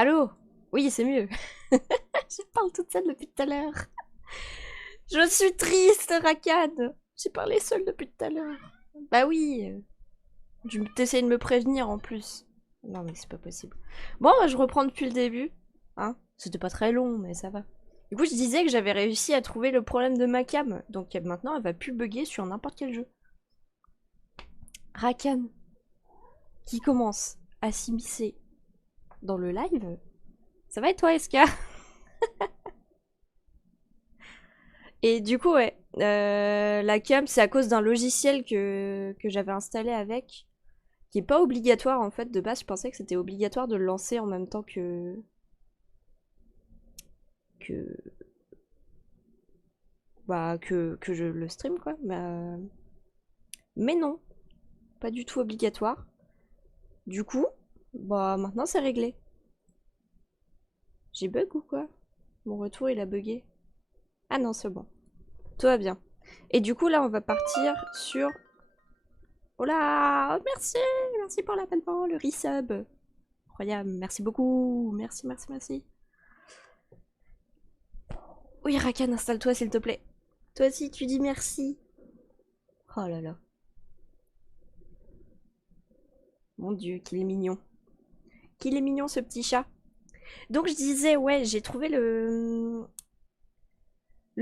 Allô? Oui, c'est mieux. Je parle toute seule depuis tout à l'heure. Je suis triste, Rakan. J'ai parlé seule depuis tout à l'heure. Bah oui. Tu t'essayes de me prévenir en plus. Non mais c'est pas possible. Bon, je reprends depuis le début. Hein? C'était pas très long, mais ça va. Du coup, je disais que j'avais réussi à trouver le problème de ma cam. Donc maintenant, elle va plus bugger sur n'importe quel jeu. Rakan, qui commence à s'immiscer dans le live. Ça va et toi, SK? Et du coup, ouais, la cam, c'est à cause d'un logiciel que j'avais installé avec, qui est pas obligatoire en fait. De base, je pensais que c'était obligatoire de le lancer en même temps que que je le stream quoi. Mais non, pas du tout obligatoire. Du coup, bah maintenant c'est réglé. J'ai bug ou quoi? Mon retour il a bugué. Ah non, c'est bon. Tout va bien. Et du coup là, on va partir sur. Oh là, oh, merci, merci pour l'abonnement, le resub. Incroyable, merci beaucoup, merci, merci, merci. Oui, Rakan, installe-toi s'il te plaît. Toi aussi, tu dis merci. Oh là là. Mon Dieu, qu'il est mignon. Qu'il est mignon ce petit chat. Donc je disais, ouais, j'ai trouvé le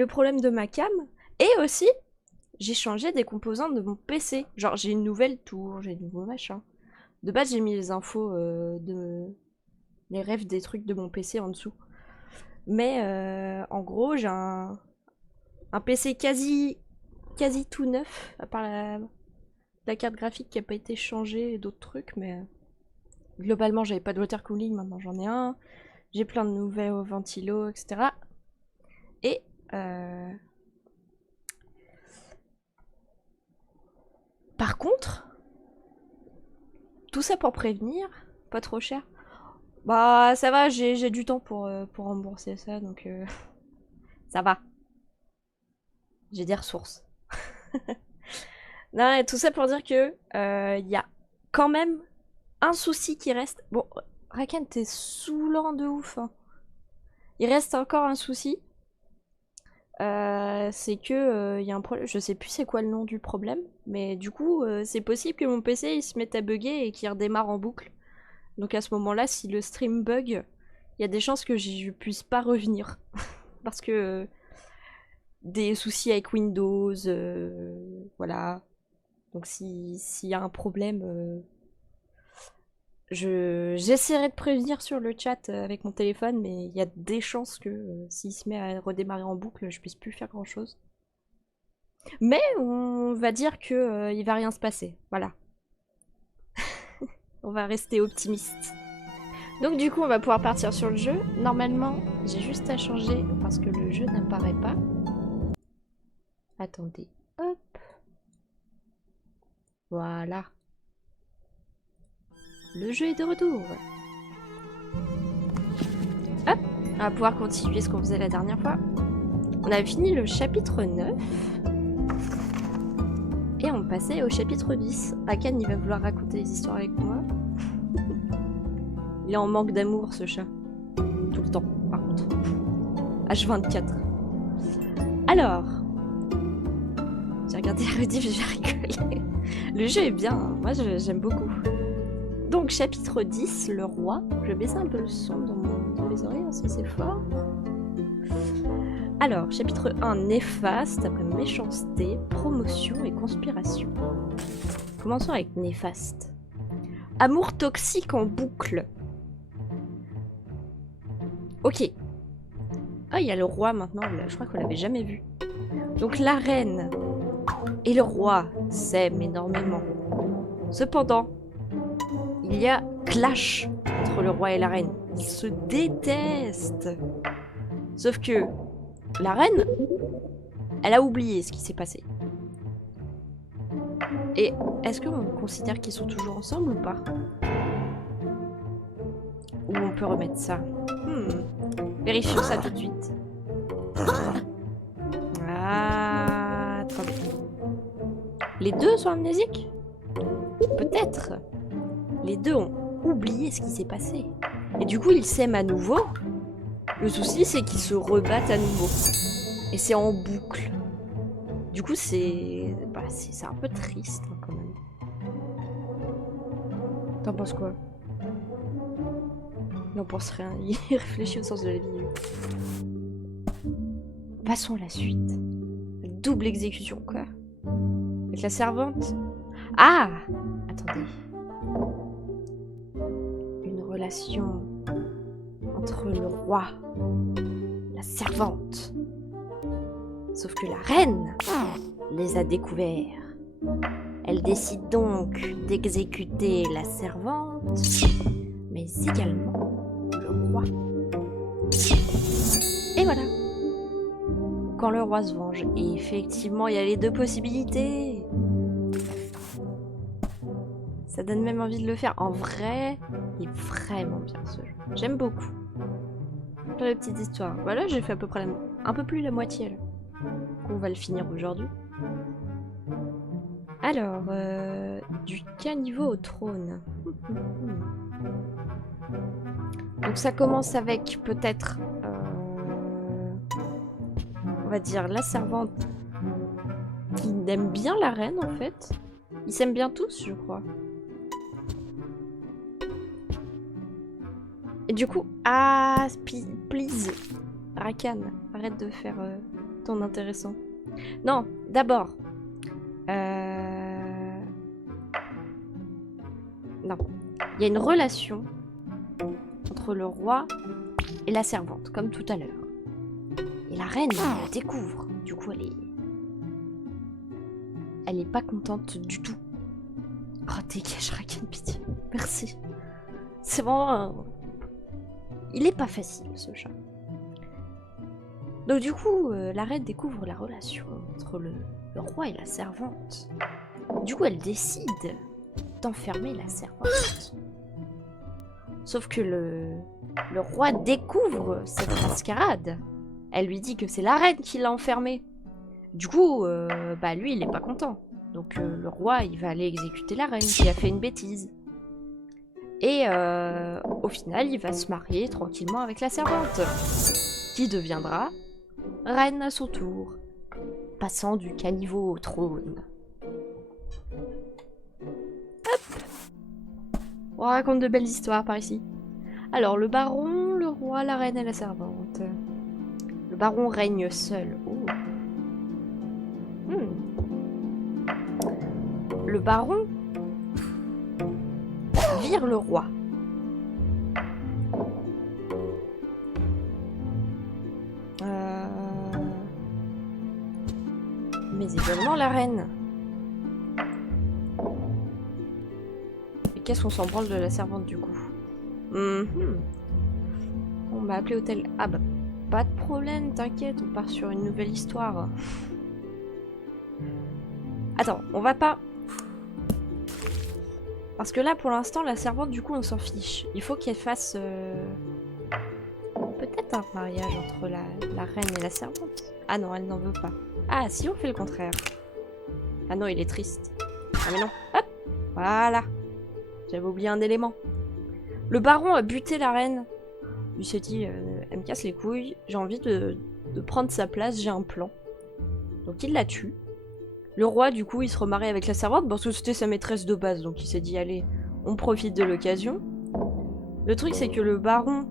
problème de ma cam. Et aussi, j'ai changé des composantes de mon PC. Genre, j'ai une nouvelle tour, j'ai de nouveau machin. De base, j'ai mis les infos les refs des trucs de mon PC en dessous. Mais en gros, j'ai un PC quasi tout neuf, à part la carte graphique qui a pas été changée et d'autres trucs, mais globalement, j'avais pas de water cooling, maintenant j'en ai un. J'ai plein de nouvelles ventilos, etc. Et par contre, tout ça pour prévenir, pas trop cher. Bah ça va, j'ai du temps pour rembourser ça, donc ça va. J'ai des ressources. Non, et tout ça pour dire que il y a quand même un souci qui reste. Bon, Raken, t'es saoulant de ouf. Hein. Il reste encore un souci. C'est que y a un problème. Je sais plus c'est quoi le nom du problème, mais du coup, c'est possible que mon PC il se mette à bugger et qu'il redémarre en boucle. Donc à ce moment-là, si le stream bug, il y a des chances que je puisse pas revenir parce que des soucis avec Windows, voilà. Donc s'il y a un problème, j'essaierai de prévenir sur le chat avec mon téléphone, mais il y a des chances que s'il se met à redémarrer en boucle, je puisse plus faire grand chose. Mais on va dire que il va rien se passer. Voilà. On va rester optimiste. Donc du coup, on va pouvoir partir sur le jeu. Normalement, j'ai juste à changer parce que le jeu n'apparaît pas. Attendez. Hop. Voilà. Le jeu est de retour. Hop. On va pouvoir continuer ce qu'on faisait la dernière fois. On a fini le chapitre 9. Et on passait au chapitre 10. Akan, il va vouloir raconter des histoires avec moi. Il est en manque d'amour, ce chat. Tout le temps, par contre. H24. Alors. J'ai regardé la rediff, j'ai rigolé. Le jeu est bien, hein. Moi j'aime beaucoup. Donc, chapitre 10, le roi. Je vais baisser un peu le son dans les oreilles, si c'est fort. Alors, chapitre 1, néfaste, après méchanceté, promotion et conspiration. Commençons avec néfaste. Amour toxique en boucle. Ok. Ah, il y a le roi maintenant, je crois qu'on l'avait jamais vu. Donc la reine et le roi s'aiment énormément. Cependant, il y a clash entre le roi et la reine. Ils se détestent. Sauf que la reine, elle a oublié ce qui s'est passé. Et est-ce qu'on considère qu'ils sont toujours ensemble ou pas? Ou on peut remettre ça? Vérifions ça tout de suite. Ah, attendez. Les deux sont amnésiques? Peut-être. Les deux ont oublié ce qui s'est passé. Et du coup, ils s'aiment à nouveau. Le souci, c'est qu'ils se rebattent à nouveau. Et c'est en boucle. Du coup, c'est un peu triste hein, quand même. T'en penses quoi? Il n'en pense rien. Il réfléchit au sens de la vie. Passons à la suite. Double exécution, quoi. Avec la servante. Ah! Attendez. Une relation entre le roi et la servante. Sauf que la reine les a découverts. Elle décide donc d'exécuter la servante, mais également le roi. Et voilà. Quand le roi se venge. Et effectivement, il y a les deux possibilités. Ça donne même envie de le faire. En vrai, il est vraiment bien ce jeu. J'aime beaucoup. Plein de petites histoires. Voilà, j'ai fait à peu près un peu plus la moitié là. On va le finir aujourd'hui. Alors, du caniveau au trône. Donc ça commence avec peut-être, on va dire la servante qui aime bien la reine en fait. Ils s'aiment bien tous, je crois. Et du coup, ah, please, Rakan, arrête de faire ton intéressant. Non, d'abord. Non. Il y a une relation entre le roi et la servante, comme tout à l'heure. Et la reine la découvre. Du coup, elle est pas contente du tout. Oh, dégage, Rakan, pitié. Merci. C'est vraiment... Il est pas facile, ce chat. Donc du coup, la reine découvre la relation entre le roi et la servante. Du coup, elle décide d'enfermer la servante. Sauf que le roi découvre cette mascarade. Elle lui dit que c'est la reine qui l'a enfermée. Du coup, bah lui, il est pas content. Donc le roi, il va aller exécuter la reine qui a fait une bêtise. Et au final, il va se marier tranquillement avec la servante, qui deviendra reine à son tour, passant du caniveau au trône. Hop! On raconte de belles histoires par ici. Alors, le baron, le roi, la reine et la servante. Le baron règne seul. Oh. Le baron vire le roi. Mais également la reine. Et qu'est-ce qu'on s'en branle de la servante du coup? On m'a appelé hôtel. Ah bah, pas de problème, t'inquiète, on part sur une nouvelle histoire. Attends, on va pas... Parce que là, pour l'instant, la servante, du coup, on s'en fiche. Il faut qu'elle fasse... peut-être un mariage entre la reine et la servante. Ah non, elle n'en veut pas. Ah, si on fait le contraire. Ah non, il est triste. Ah mais non. Hop. Voilà. J'avais oublié un élément. Le baron a buté la reine. Il s'est dit, elle me casse les couilles. J'ai envie de prendre sa place, j'ai un plan. Donc il la tue. Le roi, du coup, il se remarie avec la servante parce que c'était sa maîtresse de base. Donc il s'est dit, allez, on profite de l'occasion. Le truc, c'est que le baron,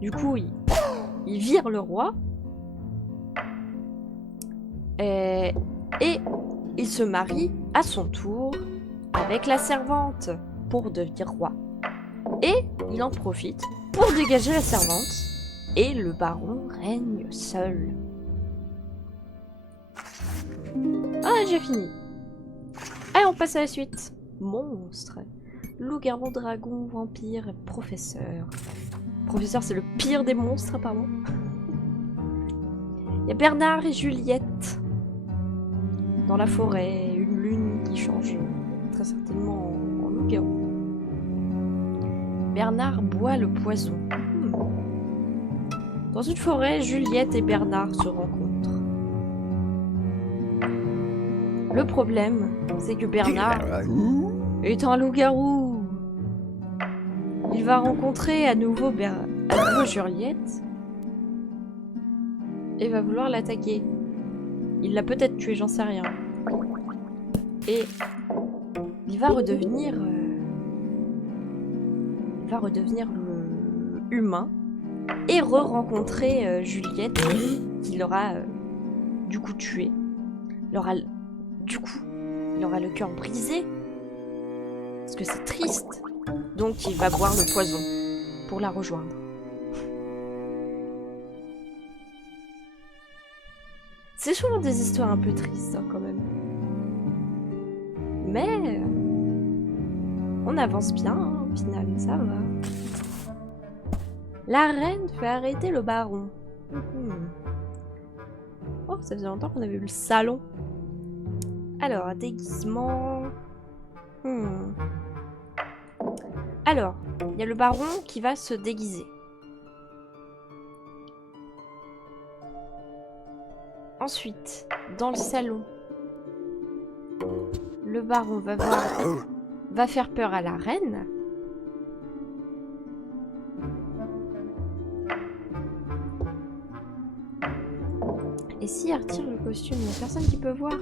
du coup, il vire le roi. Et il se marie à son tour avec la servante pour devenir roi. Et il en profite pour dégager la servante. Et le baron règne seul. Ah, j'ai fini. Allez, on passe à la suite. Monstre. Loup-garou, dragon, vampire, professeur. Professeur, c'est le pire des monstres, apparemment. Il y a Bernard et Juliette. Dans la forêt, une lune qui change très certainement en loup-garou. Bernard boit le poison. Dans une forêt, Juliette et Bernard se rencontrent. Le problème, c'est que Bernard est un loup-garou. Il il va rencontrer à nouveau Juliette et va vouloir l'attaquer. Il l'a peut-être tué, j'en sais rien. Et il va redevenir humain et re-rencontrer Juliette qu'il aura du coup tué. Il aura le cœur brisé parce que c'est triste. Donc il va boire le poison pour la rejoindre. C'est souvent des histoires un peu tristes hein, quand même. Mais on avance bien hein, au final, ça va. La reine fait arrêter le baron. Oh, ça faisait longtemps qu'on avait vu le salon. Alors, déguisement. Alors, il y a le baron qui va se déguiser. Ensuite, dans le salon, le baron va faire peur à la reine. Et si elle retire le costume, il n'y a personne qui peut voir.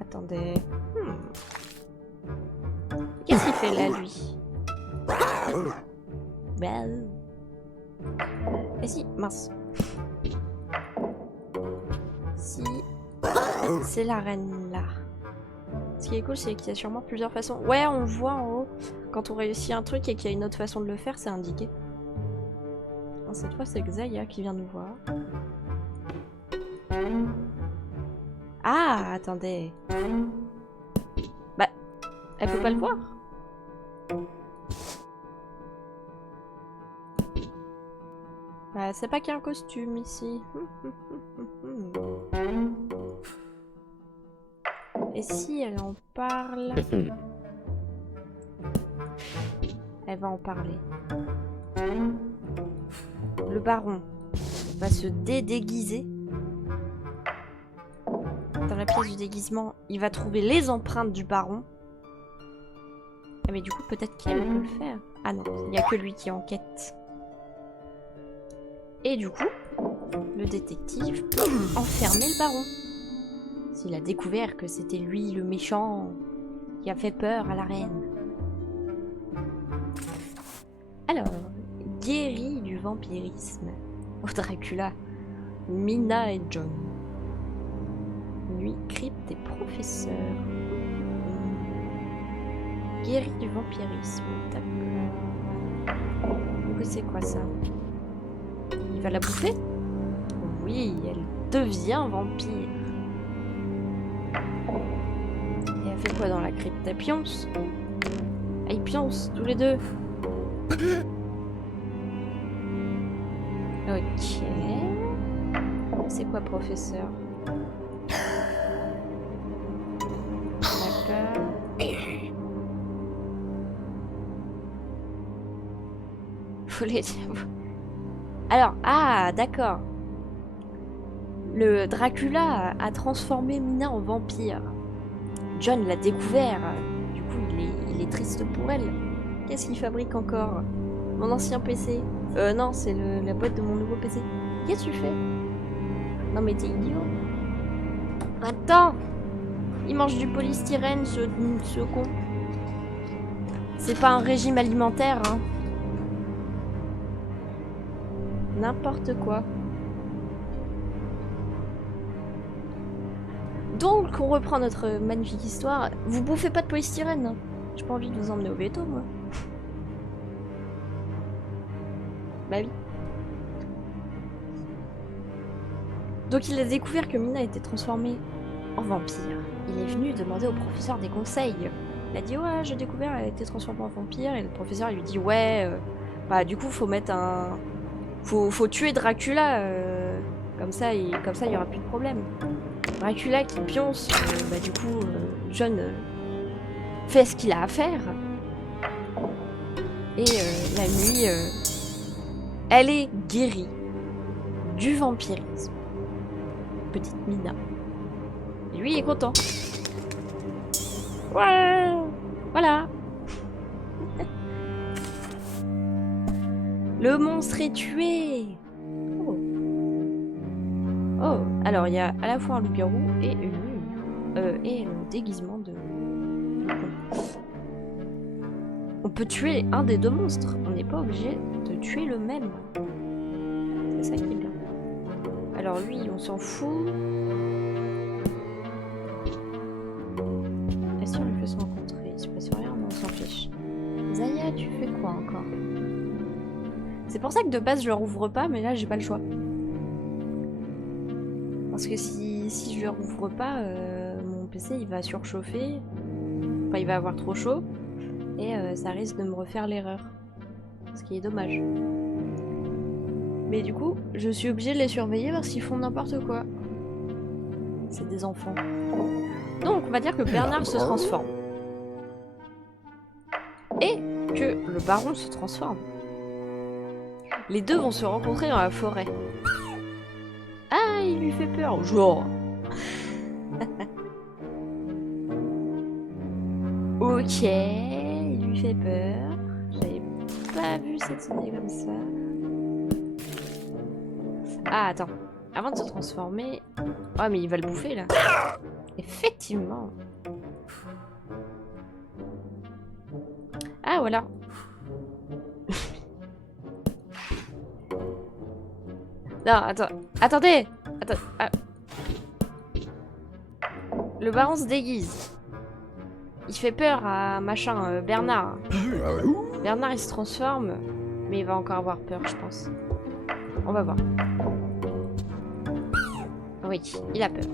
Attendez. Qu'est-ce qu'il fait là, lui? Et si, mince. Si c'est la reine là. Ce qui est cool, c'est qu'il y a sûrement plusieurs façons. Ouais, on voit en haut quand on réussit un truc et qu'il y a une autre façon de le faire, c'est indiqué. Cette fois, c'est Xayah qui vient nous voir. Ah, attendez. Bah, elle peut pas le voir. Bah, c'est pas qu'il y a un costume ici. Et si elle en parle? Elle va en parler. Le baron va se déguiser. Dans la pièce du déguisement, il va trouver les empreintes du baron. Ah, mais du coup, peut-être qu'elle peut le faire. Ah non, il n'y a que lui qui enquête. Et du coup, le détective peut enfermer le baron. S'il a découvert que c'était lui le méchant qui a fait peur à la reine. Alors, guéri du vampirisme. Oh Dracula, Mina et John. Nuit, crypte et professeur. Guéri du vampirisme, d'accord. Donc c'est quoi ça? Il va la bouffer? Oui, elle devient vampire. Et elle fait quoi dans la crypte? Elle pionce? Ah, ils pioncent tous les deux. Ok. C'est quoi, professeur? D'accord. Faut les... Alors, ah, d'accord. Le Dracula a transformé Mina en vampire. John l'a découvert. Du coup, il est triste pour elle. Qu'est-ce qu'il fabrique encore? Mon ancien PC. Non, c'est la boîte de mon nouveau PC. Qu'est-ce que tu fais? Non mais t'es idiot. Attends! Il mange du polystyrène, ce con. C'est pas un régime alimentaire, hein. N'importe quoi. Donc, on reprend notre magnifique histoire. Vous bouffez pas de polystyrène, hein. J'ai pas envie de vous emmener au veto, moi. Bah oui. Donc il a découvert que Mina était transformée en vampire. Il est venu demander au professeur des conseils. Il a dit ouais, j'ai découvert, elle a été transformée en vampire. Et le professeur lui dit ouais, bah du coup faut mettre un... Faut tuer Dracula, comme ça il y aura plus de problème. Dracula qui pionce, bah du coup John fait ce qu'il a à faire. Et la nuit, elle est guérie du vampirisme. petite mine. Et lui, il est content. Ouais, voilà. Le monstre est tué. Oh. Oh, alors il y a à la fois un loup-garou et le déguisement de con. On peut tuer un des deux monstres. On n'est pas obligé de tuer le même. C'est ça qui est bien. Alors lui, on s'en fout. Et si on lui fait se rencontrer, il se passe rien, mais on s'en fiche. Zaya, tu fais quoi encore? C'est pour ça que de base je leur ouvre pas, mais là j'ai pas le choix. Parce que si je leur ouvre pas, mon PC il va surchauffer. Enfin, il va avoir trop chaud. Et ça risque de me refaire l'erreur. Ce qui est dommage. Mais du coup, je suis obligée de les surveiller parce qu'ils font n'importe quoi. C'est des enfants. Donc, on va dire que Bernard se transforme. Et que le baron se transforme. Les deux vont se rencontrer dans la forêt. Ah, il lui fait peur. Genre. Ok, il lui fait peur. J'avais pas vu cette idée comme ça. Ah, attends. Avant de se transformer... Oh, mais il va le bouffer, là. Effectivement. Ah, voilà. Non, attends. Attendez. Attends. Ah. Le baron se déguise. Il fait peur à machin, Bernard. Bernard, il se transforme. Mais il va encore avoir peur, je pense. On va voir. Oui, il a peur.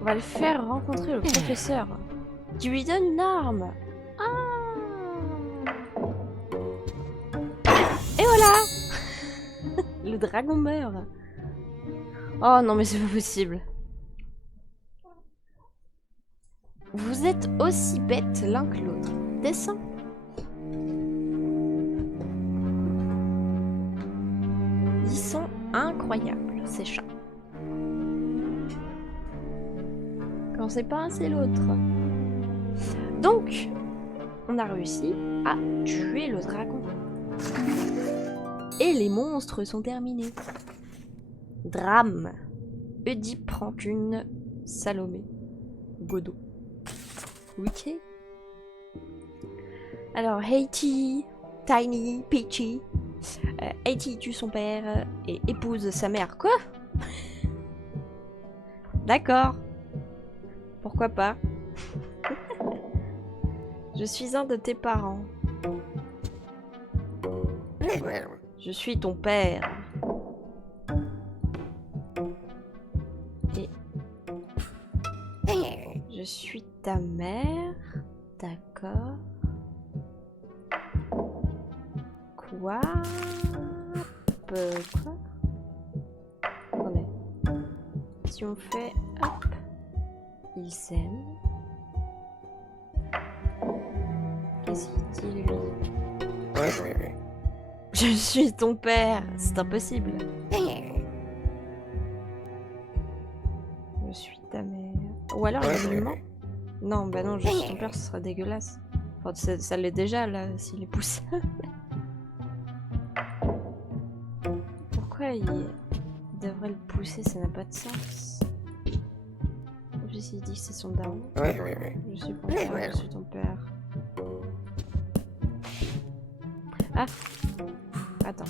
On va le faire rencontrer le professeur. Qui lui donne une arme. Ah. Et voilà. Le dragon meurt. Oh non, mais c'est pas possible. Vous êtes aussi bêtes l'un que l'autre. Descends. Ils sont incroyables, ces chats. Quand c'est pas un, c'est l'autre. Donc, on a réussi à tuer le dragon. Et les monstres sont terminés. Drame. Oedipe prend une Salomé. Godot. Ok. Alors, Haiti, Tiny, Peachy. Haiti tue son père et épouse sa mère. Quoi? D'accord. Pourquoi pas? Je suis un de tes parents. Je suis ton père. Et je suis ta mère. D'accord. Quoi? Quoi? Attendez. Si on fait... Hop. Il s'aime. Qu'est-ce qu'il dit, lui? Je suis ton père. C'est impossible. Je suis ta mère. Ou alors il ment. Non, bah non, je suis ton père, ce sera dégueulasse. Enfin, ça l'est déjà, là, s'il est poussé. Pourquoi il devrait le pousser? Ça n'a pas de sens. En plus, il dit que c'est son daron. Je suis ton père, je suis ton père. Ah! Attends.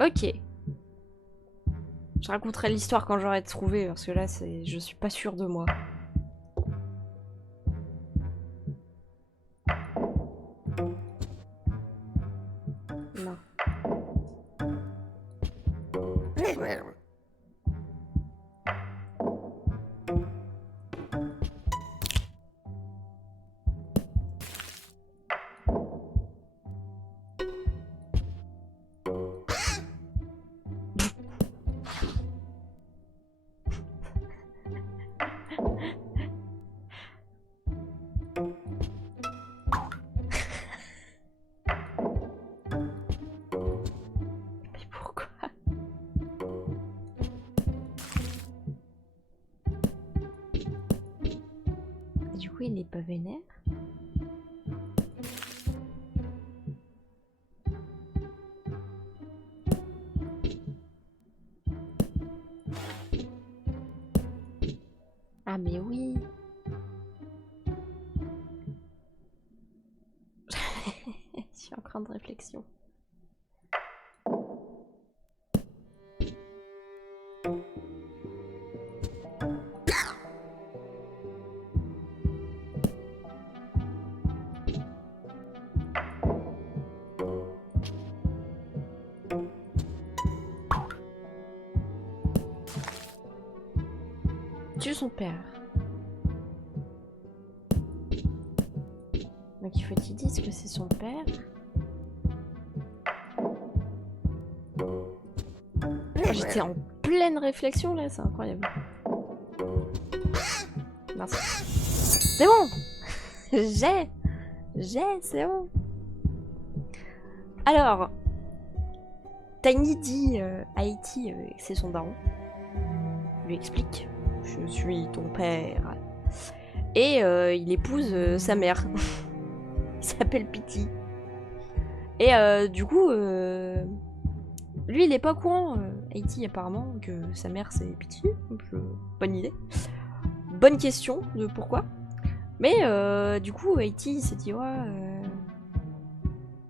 Ok. Je raconterai l'histoire quand j'aurai trouvé, parce que là, je suis pas sûre de moi. Non. coup, il est pas vénère. Ah mais oui. Je suis en train de réflexion. Tue son père. Donc il faut qu'il dise que c'est son père. J'étais en pleine réflexion là, c'est incroyable. Merci. C'est bon. C'est bon. Alors, Tiny dit à Haiti que c'est son daron. Il lui explique. Je suis ton père. Et il épouse sa mère. Il s'appelle Pity. Et du coup, lui il est pas au courant, Haiti apparemment, que sa mère c'est Pity. Bonne idée. Bonne question de pourquoi. Mais du coup, Haiti s'est dit ouais,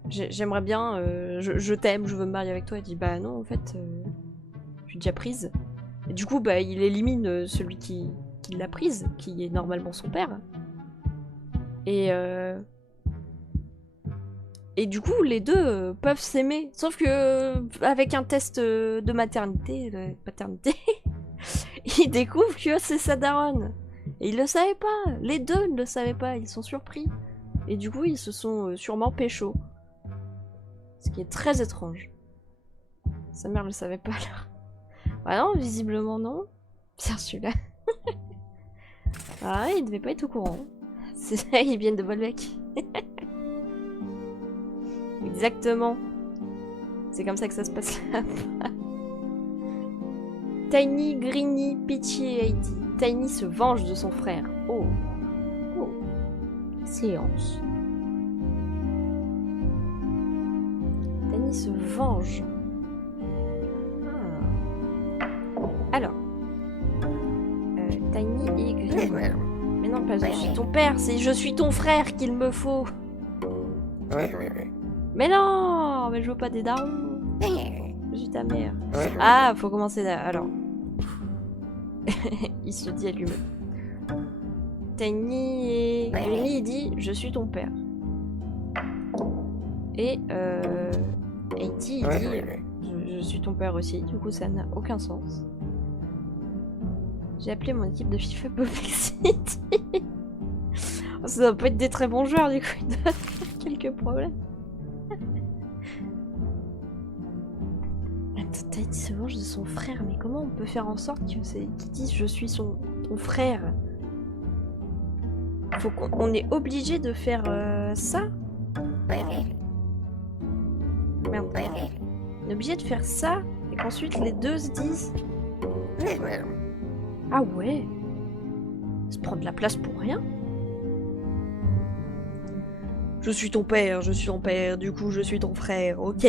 j'aimerais bien, je t'aime, je veux me marier avec toi. Il dit bah non, en fait, je suis déjà prise. Et du coup, bah il élimine celui qui l'a prise, qui est normalement son père. Et du coup, les deux peuvent s'aimer. Sauf que avec un test de paternité, ils découvrent que c'est sa daronne. Et ils le savaient pas. Les deux ne le savaient pas. Ils sont surpris. Et du coup, ils se sont sûrement pécho. Ce qui est très étrange. Sa mère le savait pas alors. Bah non, visiblement non. Bien celui-là. Ah, il devait pas être au courant. C'est ça, ils viennent de Volbec. Exactement. C'est comme ça que ça se passe là-bas. Tiny, Greeny, Pity et Heidi. Tiny se venge de son frère. Oh. Oh. Séance. Tiny se venge. Ah. Alors. Tiny et Greeny. Mais non, pas je suis ton père, c'est je suis ton frère qu'il me faut. Mais non, mais je veux pas des darons. Je suis ta mère. Ah, faut commencer là. Alors. Il se dit à lui-même. Tiny et Greeny, il dit je suis ton père. Et Haiti, il dit je suis ton père aussi. Du coup, ça n'a aucun sens. J'ai appelé mon équipe de FIFA Public City. Ça doit pas être des très bons joueurs, du coup, il doit avoir quelques problèmes. Tiny se venge de son frère, mais comment on peut faire en sorte qu'il dise je suis ton frère? Faut qu'on est obligé de faire ça? Merde. On est obligé de faire ça et qu'ensuite les deux se disent. Ah ouais? Se prendre de la place pour rien? Je suis ton père, du coup je suis ton frère, ok?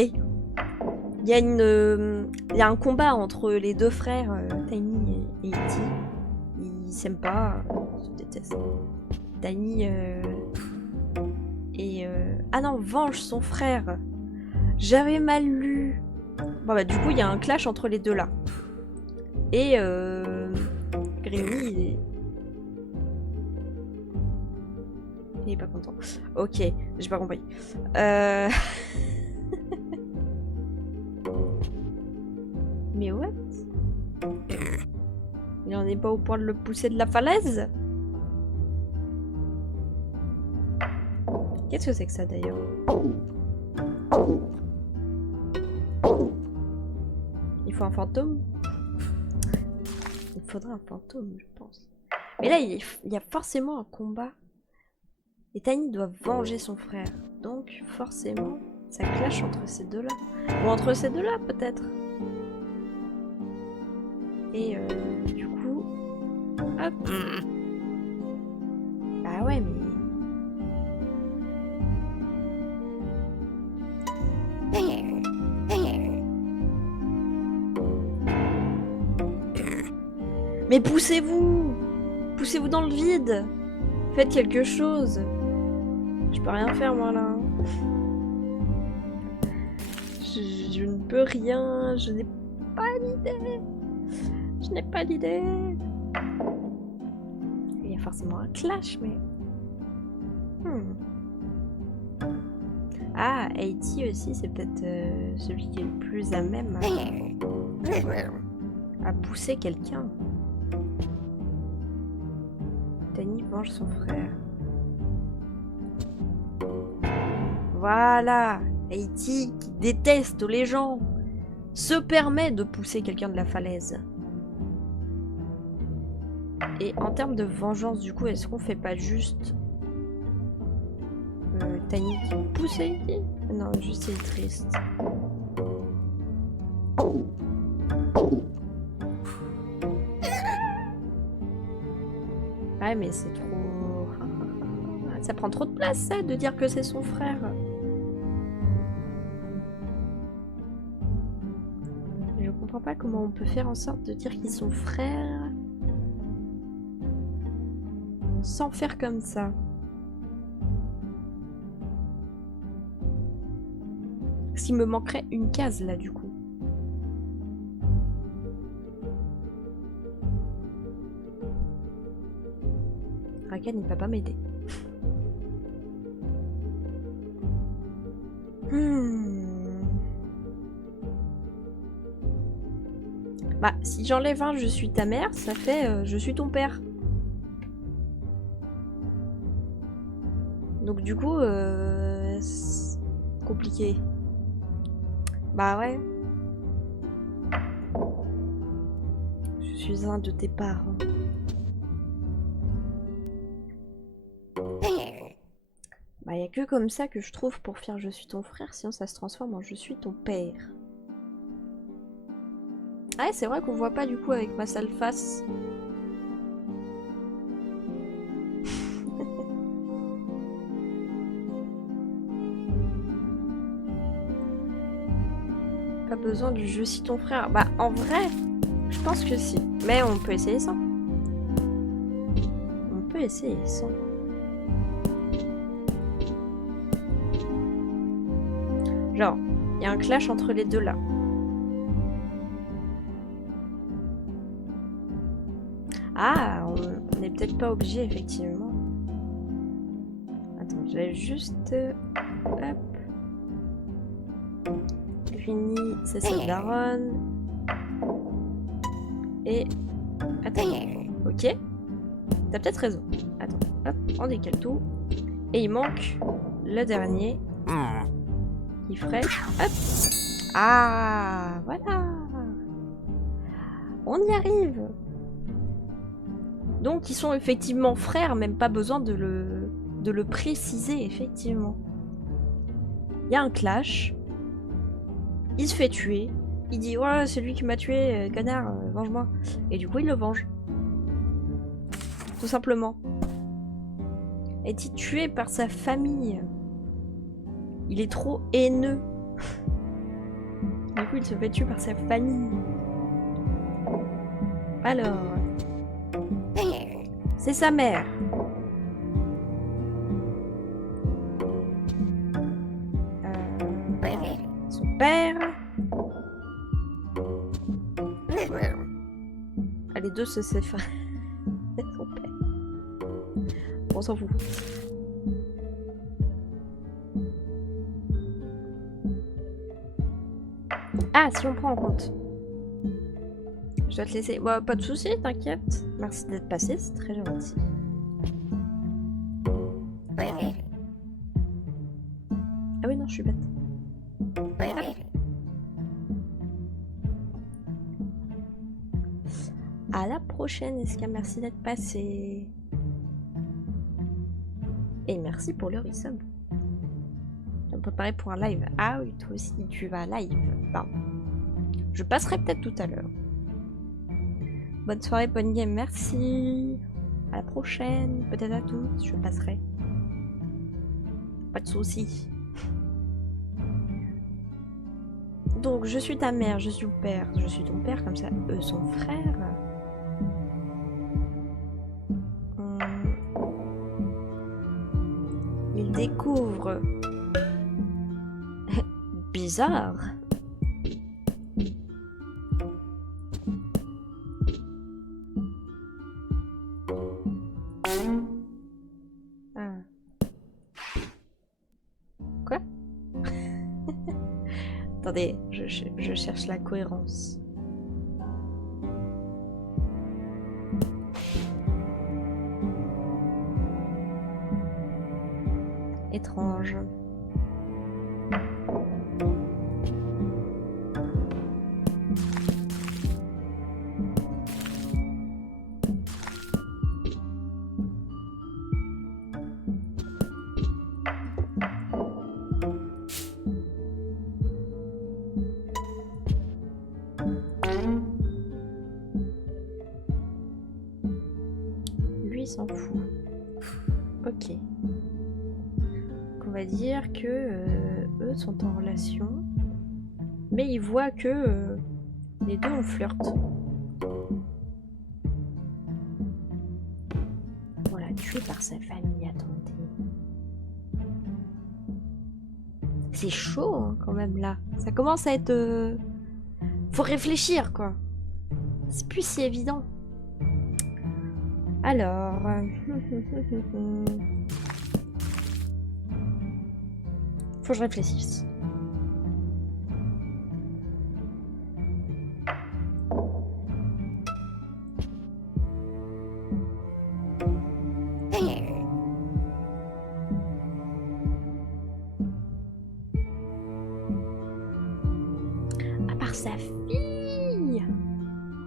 Il y a un combat entre les deux frères, Tiny et Haiti. Ils s'aiment pas, ils se détestent. Tiny ah non, venge son frère. J'avais mal lu. Bon bah du coup il y a un clash entre les deux là. Et Greeny il est pas content. Ok, j'ai pas compris. Mais what? Il en est pas au point de le pousser de la falaise? Qu'est-ce que c'est que ça d'ailleurs? Il faut un fantôme? Il faudrait un fantôme, je pense. Mais là, il y a forcément un combat. Et Tiny doit venger son frère. Donc, forcément, ça clash entre ces deux-là. Ou entre ces deux-là, peut-être. Et du coup... Hop. Ah ouais, mais... Mais poussez-vous! Poussez-vous dans le vide! Faites quelque chose! Je peux rien faire, moi, là. Je ne peux rien, je n'ai pas d'idée. Je n'ai pas d'idée. Il y a forcément un clash, mais... Ah, Haiti aussi, c'est peut-être celui qui est le plus à même à pousser quelqu'un. Tani venge son frère. Voilà, Haiti, qui déteste les gens, se permet de pousser quelqu'un de la falaise. Et en termes de vengeance, du coup, est-ce qu'on fait pas juste Tani qui pousse Haiti? Non, juste c'est triste. Ouais, mais c'est trop... Ça prend trop de place, ça, de dire que c'est son frère. Je comprends pas comment on peut faire en sorte de dire qu'ils sont frères sans faire comme ça. Parce qu'il me manquerait une case là du coup. Rakan il va pas m'aider. Bah si j'enlève un je suis ta mère, ça fait je suis ton père. Donc du coup c'est compliqué. Bah ouais. Je suis un de tes parents. Bah y a que comme ça que je trouve pour faire je suis ton frère, sinon ça se transforme en je suis ton père. Ah c'est vrai qu'on voit pas du coup avec ma sale face. Pas besoin du je suis ton frère. Bah en vrai, je pense que si. Mais on peut essayer sans. On peut essayer sans. Genre, il y a un clash entre les deux là. Ah, on n'est peut-être pas obligé effectivement. Attends, je vais juste... hop. Grini, c'est sa daronne. Et... Attends, ok. T'as peut-être raison. Attends, hop, on décale tout. Et il manque le dernier. Qui ferait... Hop. Ah, voilà. On y arrive. Donc ils sont effectivement frères, même pas besoin de le préciser, effectivement. Il y a un clash. Il se fait tuer. Il dit ouais c'est lui qui m'a tué, connard, venge-moi. Et du coup il le venge. Tout simplement. Est-il tué par sa famille? Il est trop haineux. Du coup il se fait tuer par sa famille. Alors... C'est sa mère. Son père. Ah, les deux se séparent. Son père. On s'en fout. Ah, si on prend en compte. Je dois te laisser. Bah, pas de soucis, t'inquiète. Merci d'être passé, c'est très gentil. Ah oui, non, je suis bête. À la prochaine, Eska, merci d'être passé. Et merci pour le resub. On peut préparer pour un live. Ah oui, toi aussi, tu vas live. Pardon. Je passerai peut-être tout à l'heure. Bonne soirée, bonne game, merci. À la prochaine, peut-être à tous, je passerai. Pas de soucis. Donc, je suis ta mère, je suis ton père, je suis ton père, comme ça, eux sont frères. Il découvre... Bizarre. Ah. Quoi? Attendez, je cherche la cohérence. Étrange. Lui, il s'en fout. Ok. On va dire que eux sont en relation, mais ils voient que les deux on flirte. Voilà, tué par sa famille, attendez. C'est chaud hein, quand même là. Ça commence à être... Faut réfléchir quoi. C'est plus si évident. Alors... Faut que je réfléchisse. À part sa fille.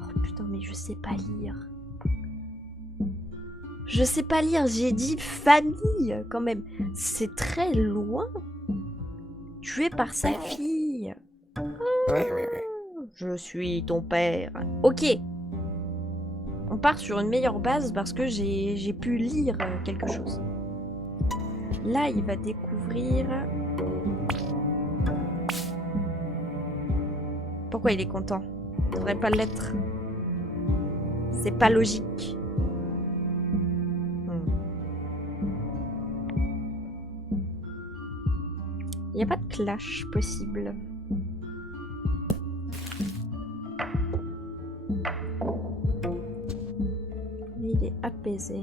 Oh putain, mais je sais pas lire. Je sais pas lire, j'ai dit famille quand même. C'est très loin. Tué par sa fille. Je suis ton père. Ok. On part sur une meilleure base parce que j'ai pu lire quelque chose. Là, il va découvrir... Pourquoi il est content? Il devrait pas l'être. C'est pas logique. Il n'y a pas de clash possible. Il est apaisé.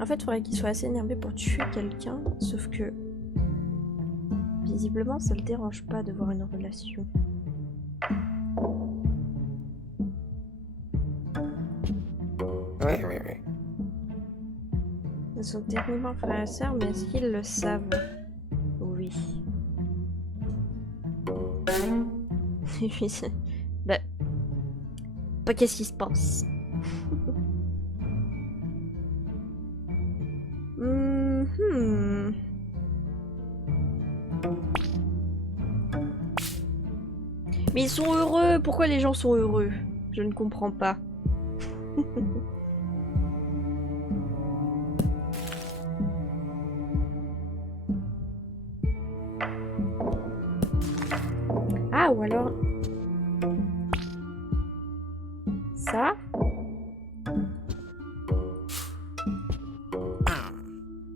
En fait, il faudrait qu'il soit assez énervé pour tuer quelqu'un, sauf que visiblement, ça le dérange pas de voir une relation. Ouais. Ils sont terriblement frères et sœurs, mais est-ce qu'ils le savent? Oui. Bah, qu'est-ce qui se passe? Mais ils sont heureux. Pourquoi les gens sont heureux? Je ne comprends pas. Ah, ou alors... Ça?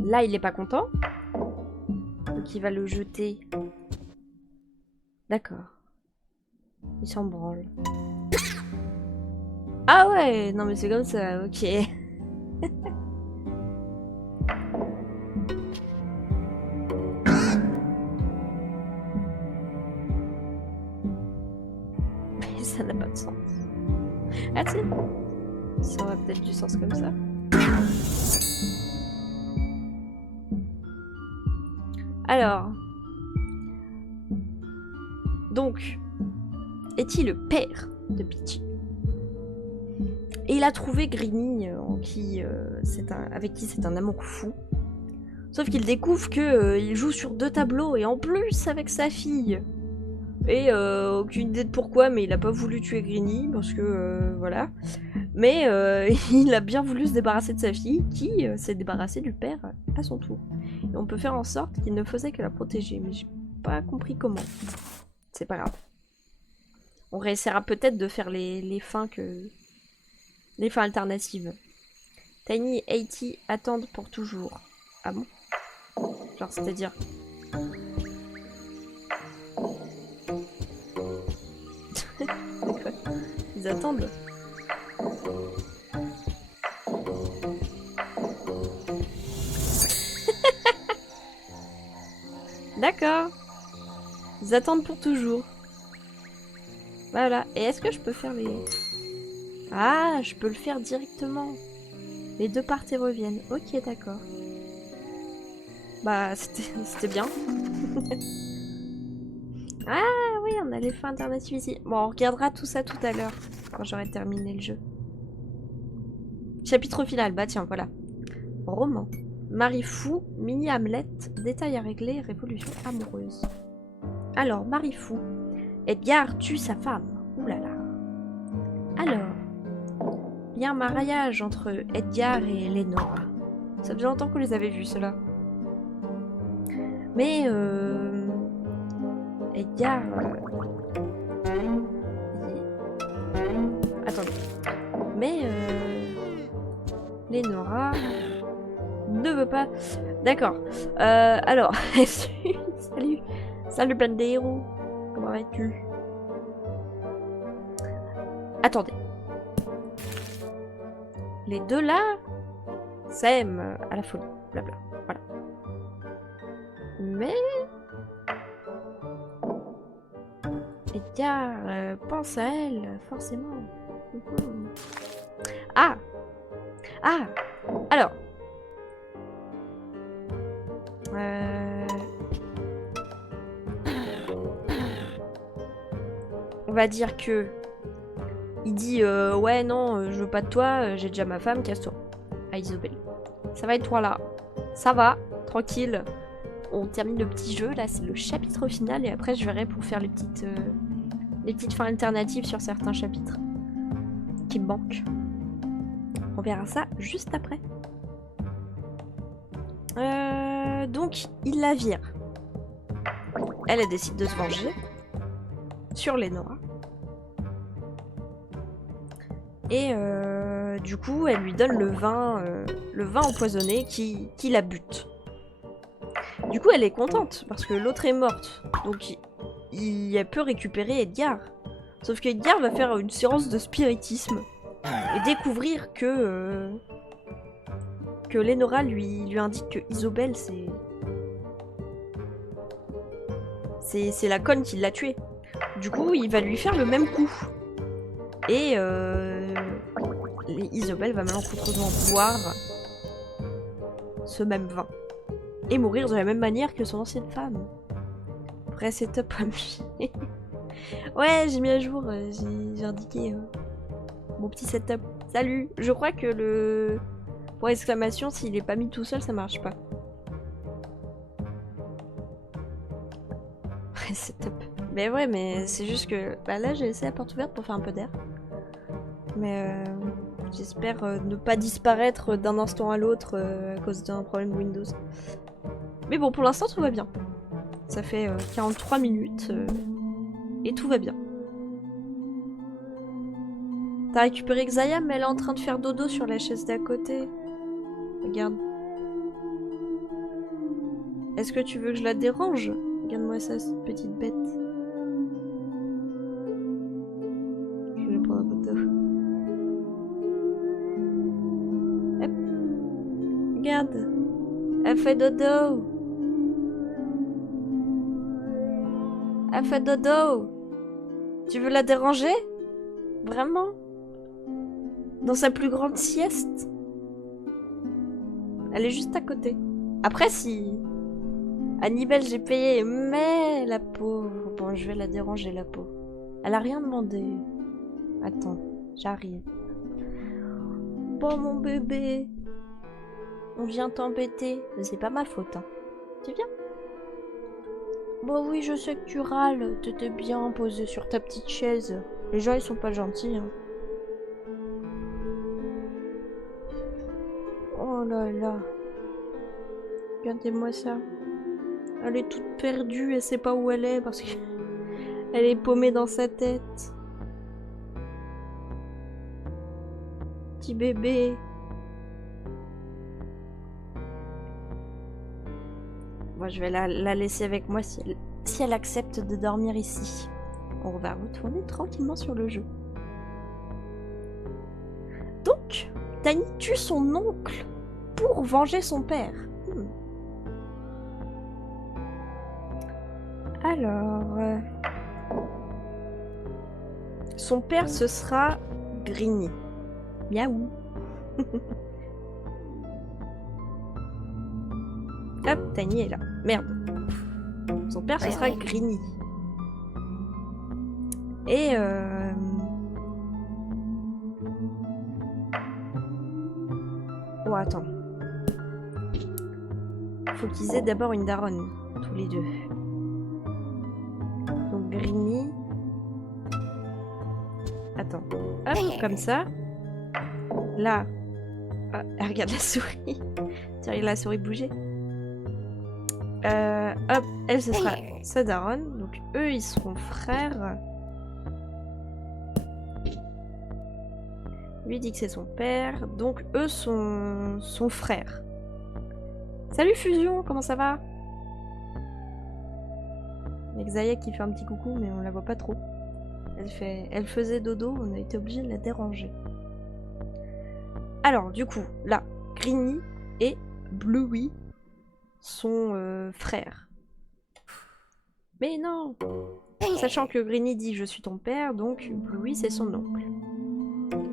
Là, il est pas content. Donc il va le jeter. D'accord. Il s'en branle. Ah ouais, non mais c'est comme ça, ok. Mais ça n'a pas de sens. Ah si, ça aurait peut-être du sens comme ça. Alors... Donc, est-il le père de Peachy? Et il a trouvé Greeny, avec qui c'est un amour fou. Sauf qu'il découvre qu'il joue sur 2 tableaux, et en plus avec sa fille. Et aucune idée de pourquoi, mais il a pas voulu tuer Greeny, parce que voilà. Mais il a bien voulu se débarrasser de sa fille, qui s'est débarrassée du père à son tour. Et on peut faire en sorte qu'il ne faisait que la protéger, mais j'ai pas compris comment. C'est pas grave. On réessayera peut-être de faire les fins les fins alternatives. Tiny et 80 attendent pour toujours. Ah bon? Genre, c'est-à-dire... Ils attendent. D'accord. Ils attendent pour toujours. Voilà. Et est-ce que je peux faire les... Ah, je peux le faire directement. Les deux parties reviennent. Ok, d'accord. Bah, c'était bien. Ah oui, on a les fins alternatives ici. Bon, on regardera tout ça tout à l'heure, quand j'aurai terminé le jeu. Chapitre final, bah tiens, voilà. Roman. Mari fou, mini Hamlet, détail à régler, révolution amoureuse. Alors, mari fou. Edgar tue sa femme. Ouh là là. Alors, il y a un mariage entre Edgar et Lenora. Ça faisait longtemps qu'on les avait vus, ceux-là. Mais, Edgar... Attendez. Mais, Lenora... ne veut pas... D'accord. Alors... Salut. Salut, bande de héros. Comment vas-tu? Attendez. Les deux là s'aiment à la folie. Blabla. Voilà. Mais... Edgar pense à elle, forcément. Ah! Ah! Alors... On va dire que... Il dit ouais non je veux pas de toi, j'ai déjà ma femme, casse-toi. À Isobel. Ça va être toi là. Ça va, tranquille. On termine le petit jeu, là c'est le chapitre final et après je verrai pour faire les petites fins alternatives sur certains chapitres qui me manquent. On verra ça juste après. Donc il la vire. Elle décide de se venger sur Lenora. Et du coup, elle lui donne le vin empoisonné qui la bute. Du coup, elle est contente parce que l'autre est morte. Donc, elle peut récupérer Edgar. Sauf qu'Edgar va faire une séance de spiritisme et découvrir que Lenora lui indique que Isobel, c'est la conne qui l'a tué. Du coup, il va lui faire le même coup. Et Isobel va malencontreusement boire ce même vin. Et mourir de la même manière que son ancienne femme. Vrai setup à lui. Ouais, j'ai mis à jour, j'ai indiqué mon petit setup. Salut. Je crois que le point exclamation, s'il est pas mis tout seul, ça marche pas. Ouais, setup. Mais ouais, mais c'est juste que... Bah là, j'ai laissé la porte ouverte pour faire un peu d'air. Mais j'espère ne pas disparaître d'un instant à l'autre à cause d'un problème Windows. Mais bon, pour l'instant, tout va bien. Ça fait 43 minutes et tout va bien. T'as récupéré Xayah, mais elle est en train de faire dodo sur la chaise d'à côté. Regarde. Est-ce que tu veux que je la dérange? Regarde-moi ça, cette petite bête. Je vais prendre une photo. Hop. Regarde. Elle fait dodo. Elle fait dodo. Tu veux la déranger? Vraiment? Dans sa plus grande sieste? Elle est juste à côté. Après, si... Hannibal, j'ai payé, mais la pauvre... Bon, je vais la déranger, la pauvre. Elle a rien demandé. Attends, j'arrive. Bon, mon bébé. On vient t'embêter. Mais c'est pas ma faute, hein. Tu viens? Bah oui, je sais que tu râles. T'étais bien posé sur ta petite chaise. Les gens, ils sont pas gentils, hein. Oh là là. Regardez-moi ça. Elle est toute perdue, elle sait pas où elle est parce que elle est paumée dans sa tête. Petit bébé. Moi, je vais la laisser avec moi si elle accepte de dormir ici. On va retourner tranquillement sur le jeu. Donc, Tiny tue son oncle pour venger son père. Alors... son père, ce sera Greeny. Miaou. Hop, Tiny est là. Merde. Son père, ce sera Greeny. Et oh, attends. Faut qu'ils aient d'abord une daronne, tous les deux. Donc Greeny. Attends. Hop, comme ça. Là. Ah, regarde la souris. Tu regardes la souris bouger. Hop, elle, ce sera sa daronne. Donc eux, ils seront frères. Lui dit que c'est son père. Donc eux sont son frère. Salut Fusion, comment ça va? Avec Zaya qui fait un petit coucou, mais on la voit pas trop. Elle faisait dodo, on a été obligé de la déranger. Alors, du coup, là, Greeny et Bluey sont frères. Mais non! Sachant que Greeny dit je suis ton père, donc Bluey c'est son oncle.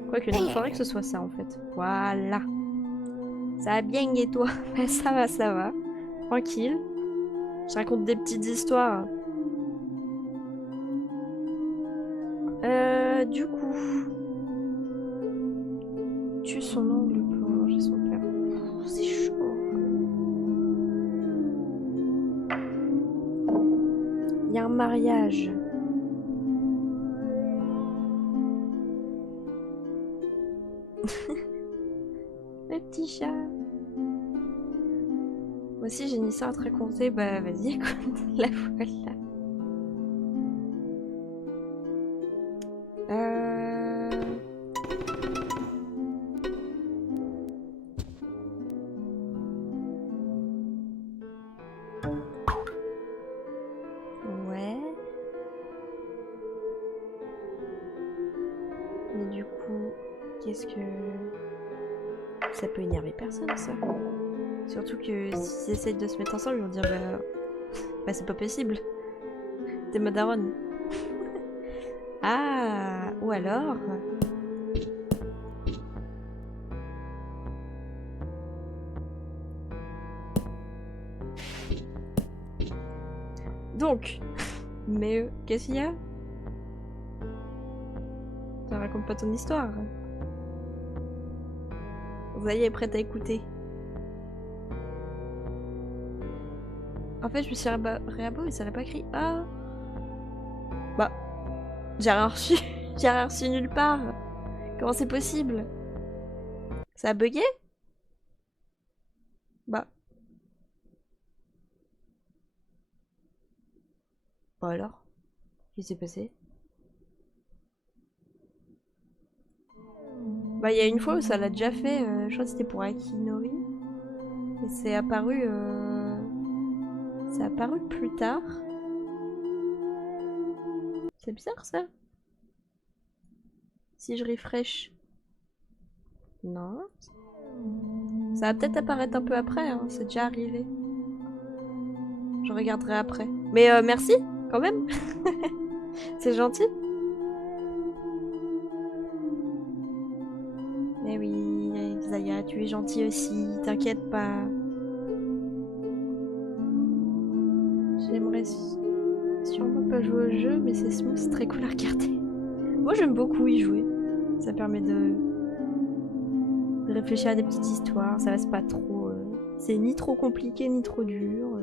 Quoique, il faudrait que ce soit ça en fait. Voilà. Ça va bien et toi? Ça va, ça va. Tranquille. Je raconte des petites histoires. Du coup... tue son oncle pour venger son père. C'est chaud. Il y a un mariage. Le petit chat. Moi aussi j'ai une histoire à te raconter. Bah vas-y, écoute, la voilà. Ouais. Mais du coup, qu'est-ce que... ça peut énerver personne, ça. Surtout que s'ils essayent de se mettre ensemble, ils vont dire bah c'est pas possible. T'es ma daronne. Ah, ou alors... Donc, mais qu'est-ce qu'il y a? Ça raconte pas ton histoire. Zaya est prête à écouter. En fait, je me suis réabo et ça l'a pas écrit. Ah. Bah, j'ai rien reçu. J'ai rien reçu nulle part. Comment c'est possible? Ça a bugué? Bah. Bah alors? Qu'est-ce qui s'est passé? Bah, il y a une fois où ça l'a déjà fait. Je crois que c'était pour Akinori. Et c'est apparu... c'est apparu plus tard. C'est bizarre, ça. Si je refresh... Non. Ça va peut-être apparaître un peu après, hein. C'est déjà arrivé. Je regarderai après. Mais merci, quand même. C'est gentil. Mais oui, Zaya, tu es gentil aussi. T'inquiète pas. J'aimerais sûrement pas jouer au jeu, mais c'est smooth, c'est très cool à regarder. Moi, j'aime beaucoup y jouer. Ça permet de réfléchir à des petites histoires. Ça reste pas trop... c'est ni trop compliqué, ni trop dur.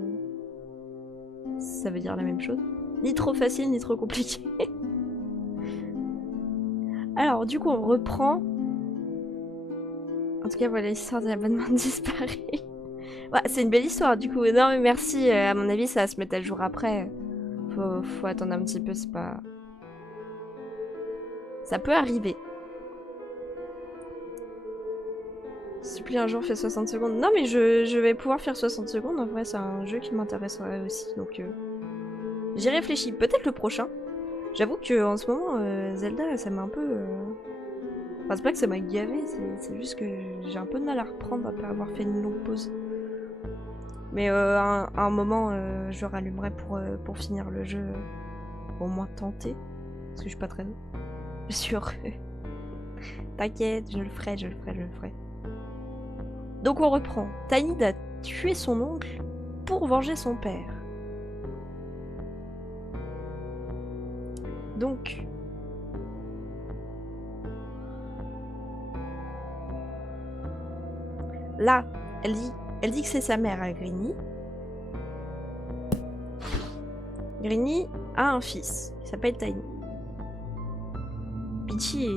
Ça veut dire la même chose. Ni trop facile, ni trop compliqué. Alors, du coup, on reprend. En tout cas, voilà l'histoire de l'abonnement disparu. Ouais, c'est une belle histoire, du coup. Non, mais merci. À mon avis, ça va se mettre à jour après. Faut attendre un petit peu, c'est pas... Ça peut arriver. Supplie un jour, fait 60 secondes. Non, mais je vais pouvoir faire 60 secondes. En vrai, c'est un jeu qui m'intéresserait aussi. Donc, j'y réfléchis. Peut-être le prochain. J'avoue que en ce moment, Zelda, ça m'a un peu... Enfin, c'est pas que ça m'a gavé, c'est juste que j'ai un peu de mal à reprendre après avoir fait une longue pause. Mais à un moment, je rallumerai pour finir le jeu. Au moins tenter. Parce que je suis pas très sûre. T'inquiète, je le ferai. Donc on reprend. Tiny a tué son oncle pour venger son père. Donc... Là, elle dit que c'est sa mère à Greeny. Greeny a un fils qui s'appelle Tiny. Peachy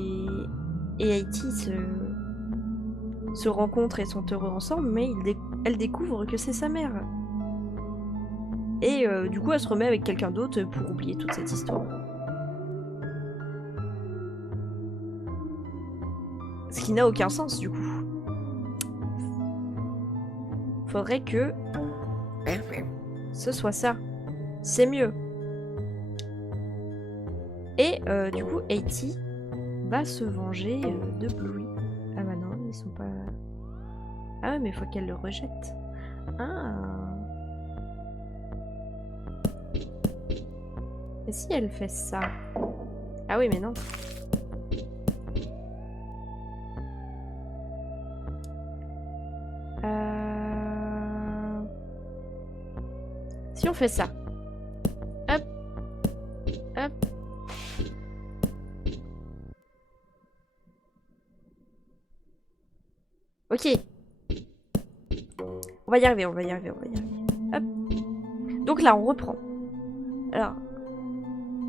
et Haiti se rencontrent et sont heureux ensemble, mais elle découvre que c'est sa mère. Et du coup, elle se remet avec quelqu'un d'autre pour oublier toute cette histoire. Ce qui n'a aucun sens, du coup. Faudrait que ce soit ça. C'est mieux. Et du coup, Haiti va se venger de Bluey. Ah bah non, ils sont pas... Ah ouais, mais faut qu'elle le rejette. Ah. Et si elle fait ça? Ah oui, mais non. Si on fait ça. Hop. Hop. Ok. On va y arriver. Hop. Donc là, on reprend. Alors.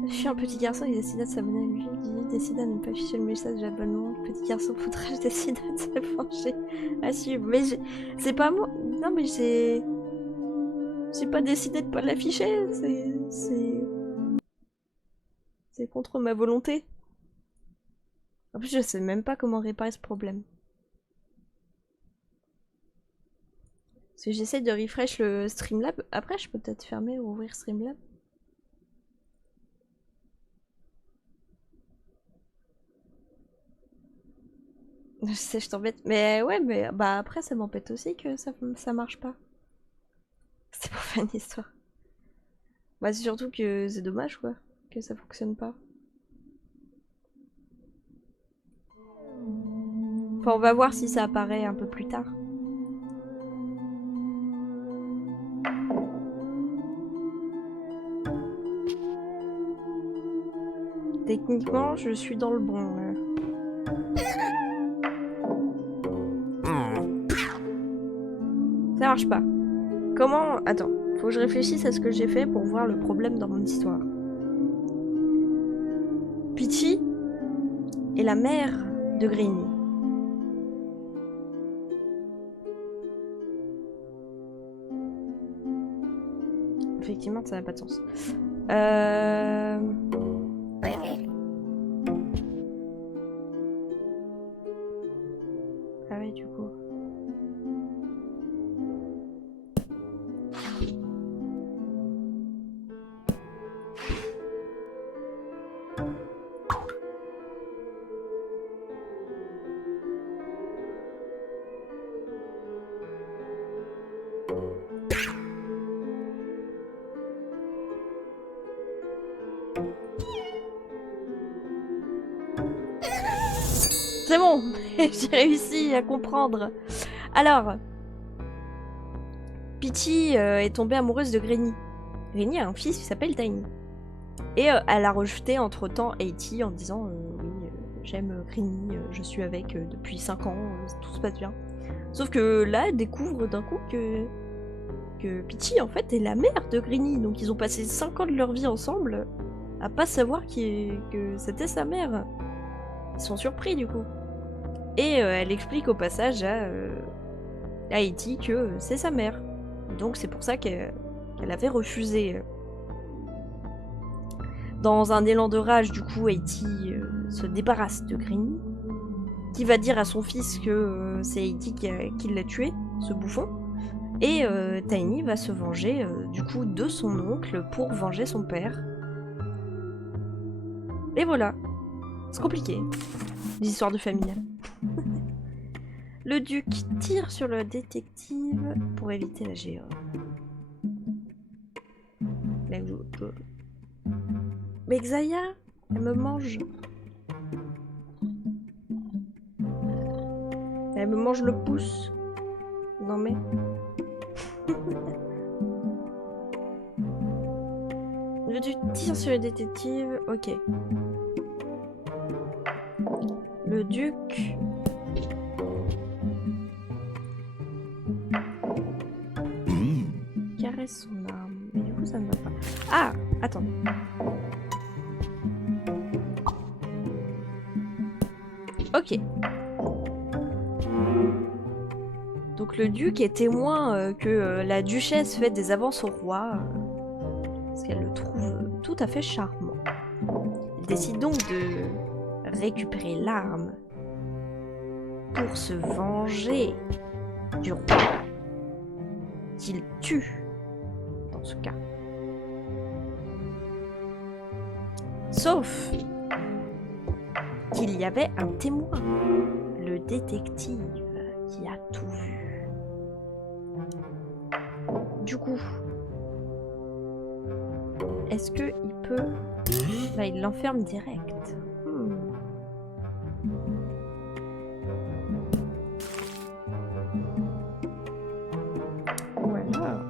Je suis un petit garçon, il décida de s'abonner à lui. Il décida de ne pas afficher le message d'abonnement. Le petit garçon foutrage décida de se pencher à suivre. Mais c'est pas moi. Non, mais j'ai pas décidé de pas l'afficher. C'est contre ma volonté. En plus, je sais même pas comment réparer ce problème. Parce que j'essaie de refresh le Streamlab. Après, je peux peut-être fermer ou ouvrir Streamlab. Je sais, je t'embête. Mais ouais, mais bah après, ça m'embête aussi que ça marche pas. C'était pour faire une histoire. Bah, c'est surtout que c'est dommage, quoi, que ça fonctionne pas. Enfin, on va voir si ça apparaît un peu plus tard. Techniquement, je suis dans le bon. Ça marche pas. Comment... Attends, faut que je réfléchisse à ce que j'ai fait pour voir le problème dans mon histoire. Peachy est la mère de Greeny. Effectivement, ça n'a pas de sens. Ah ouais, du coup... C'est bon, j'ai réussi à comprendre. Alors, Peachy est tombée amoureuse de Greeny. Greeny a un fils qui s'appelle Tiny. Et elle a rejeté entre-temps Haiti en disant oui, j'aime Greeny, je suis avec depuis 5 ans, tout se passe bien. Sauf que là, elle découvre d'un coup que que Peachy en fait est la mère de Greeny. Donc ils ont passé 5 ans de leur vie ensemble à pas savoir que c'était sa mère. Ils sont surpris du coup. Et elle explique au passage à Haiti que c'est sa mère. Donc c'est pour ça qu'elle avait refusé. Dans un élan de rage, du coup, Haiti se débarrasse de Greeny, qui va dire à son fils que c'est Haiti qui l'a tué, ce bouffon. Et Tiny va se venger du coup de son oncle pour venger son père. Et voilà. C'est compliqué, les histoires de famille. Le duc tire sur le détective pour éviter la géode. Mais Xaya, elle me mange. Elle me mange le pouce. Non mais... Le duc tire sur le détective. Ok. Le duc... caresse son arme. Mais du coup ça ne va pas. Ah, attends. Ok. Donc le duc est témoin que la duchesse fait des avances au roi. Parce qu'elle le trouve tout à fait charmant. Il décide donc de récupérer l'arme pour se venger du roi qu'il tue dans ce cas. Sauf qu'il y avait un témoin, le détective qui a tout vu. Du coup, est-ce qu'il peut... Bah, il l'enferme direct. Ou alors...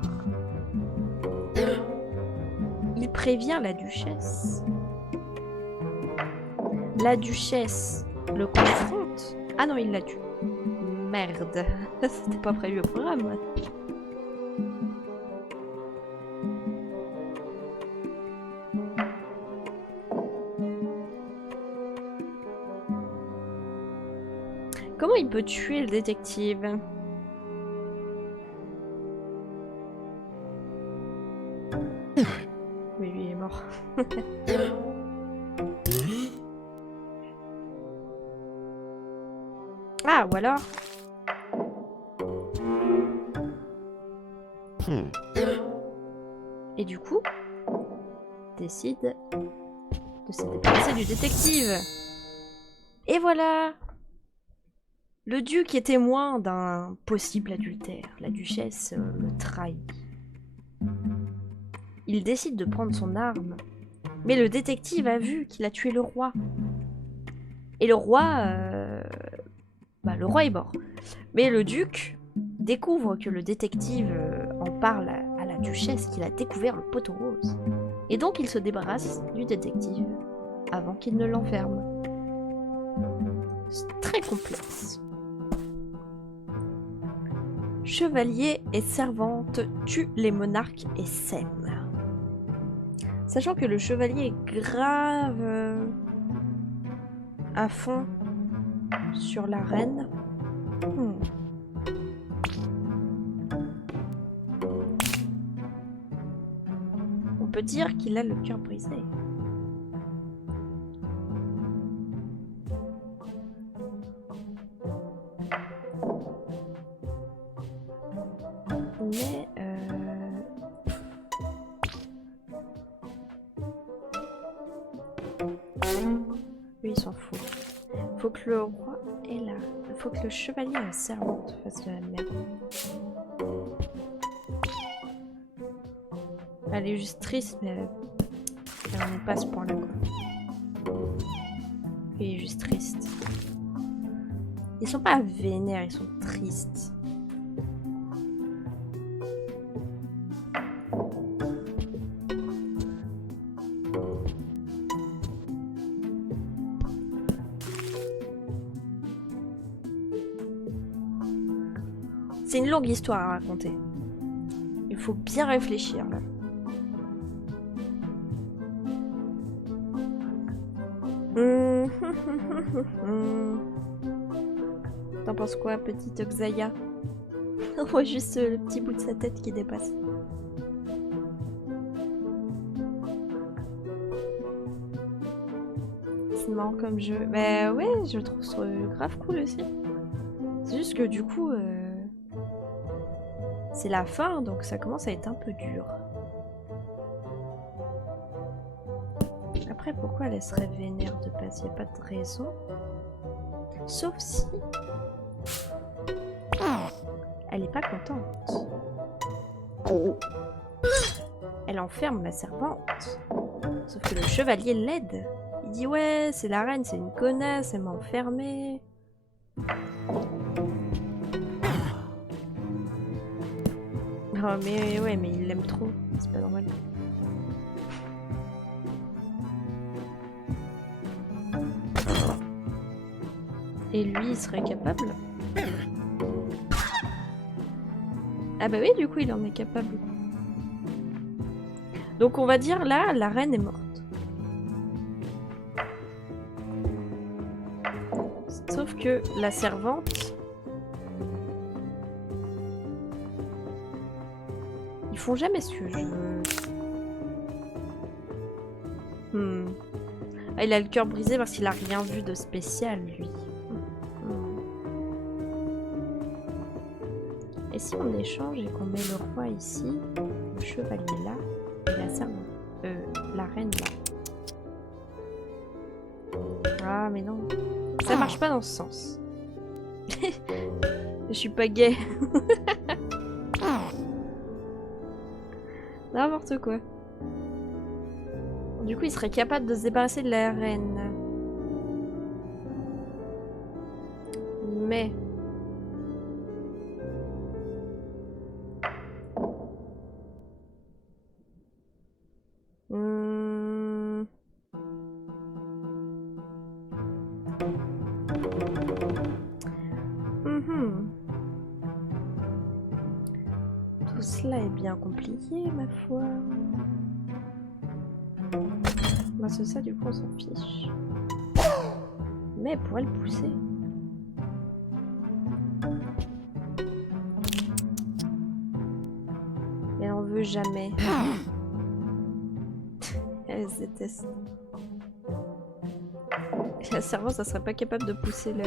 il prévient la duchesse. La duchesse le confronte. Ah non, il l'a tué. Merde. C'était pas prévu au programme. Comment il peut tuer le détective? Mais lui il est mort. Ah, ou alors... Et du coup, décide de se débarrasser du détective. Et voilà! Le duc est témoin d'un possible adultère. La duchesse le trahit. Il décide de prendre son arme. Mais le détective a vu qu'il a tué le roi. Et le roi est mort. Mais le duc découvre que le détective en parle à la duchesse qu'il a découvert le poteau rose. Et donc il se débarrasse du détective avant qu'il ne l'enferme. C'est très complexe. Chevalier et servante tuent les monarques et s'aiment. Sachant que le chevalier est grave à fond sur la reine. On peut dire qu'il a le cœur brisé. Mais lui il s'en fout. Faut que le roi est là. Faut que le chevalier et la servante fassent de la merde. Elle est juste triste, mais elle n'est pas à ce point-là, quoi. Il est juste triste. Ils sont pas vénères, ils sont tristes. C'est une longue histoire à raconter. Il faut bien réfléchir là. T'en penses quoi, petite Oxaya? On voit juste le petit bout de sa tête qui dépasse. C'est marrant comme jeu. Bah ouais, je trouve ça grave cool aussi. C'est juste que du coup, c'est la fin, donc ça commence à être un peu dur. Après, pourquoi elle serait vénère de base? Y a pas de raison. Sauf si... elle est pas contente. Elle enferme la servante. Sauf que le chevalier l'aide. Il dit ouais, c'est la reine, c'est une connasse, elle m'a enfermée. Oh mais ouais, mais il l'aime trop, c'est pas normal. Et lui, il serait capable? Ah bah oui, du coup, il en est capable. Donc on va dire là, la reine est morte. Sauf que la servante... Ils font jamais ce que je veux. Ah, il a le cœur brisé parce qu'il a rien vu de spécial, lui. Et si on échange et qu'on met le roi ici, le chevalier là, et la servante... la reine là. Ah mais non. Ça marche pas dans ce sens. Je suis pas gay. N'importe quoi. Du coup, il serait capable de se débarrasser de la reine. Mais... Tout cela est bien compliqué, ma foi. Bah, c'est ça, du coup, on s'en fiche. Mais elle pourrait le pousser. Mais on veut jamais. Elle se déteste. La servante, ça serait pas capable de pousser le...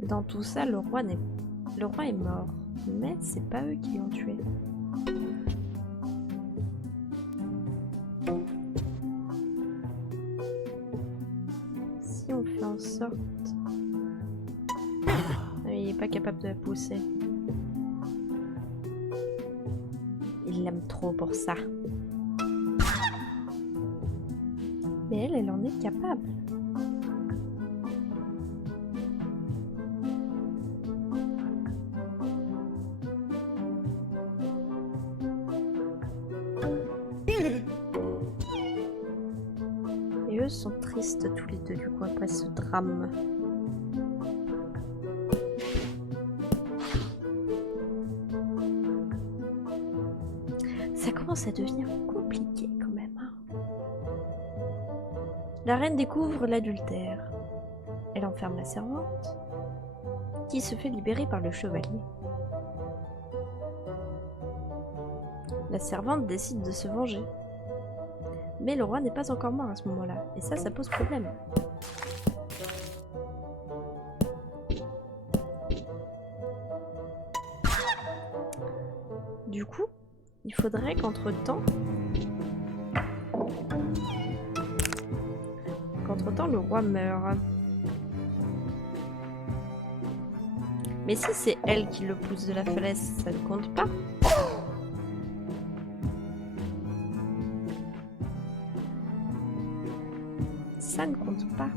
Dans tout ça, le roi est mort. Mais c'est pas eux qui l'ont tué. Si on fait en sorte... Il est pas capable de la pousser. Il l'aime trop pour ça. Mais elle en est capable. Et eux sont tristes tous les deux, du coup, après ce drame. Ça commence à devenir compliqué quand même. Hein. La reine découvre l'adultère. Elle enferme la servante, qui se fait libérer par le chevalier. La servante décide de se venger. Mais le roi n'est pas encore mort à ce moment-là, et ça pose problème. Du coup, il faudrait qu'entre-temps... le roi meure. Mais si c'est elle qui le pousse de la falaise, ça ne compte pas. Ça ne compte pas.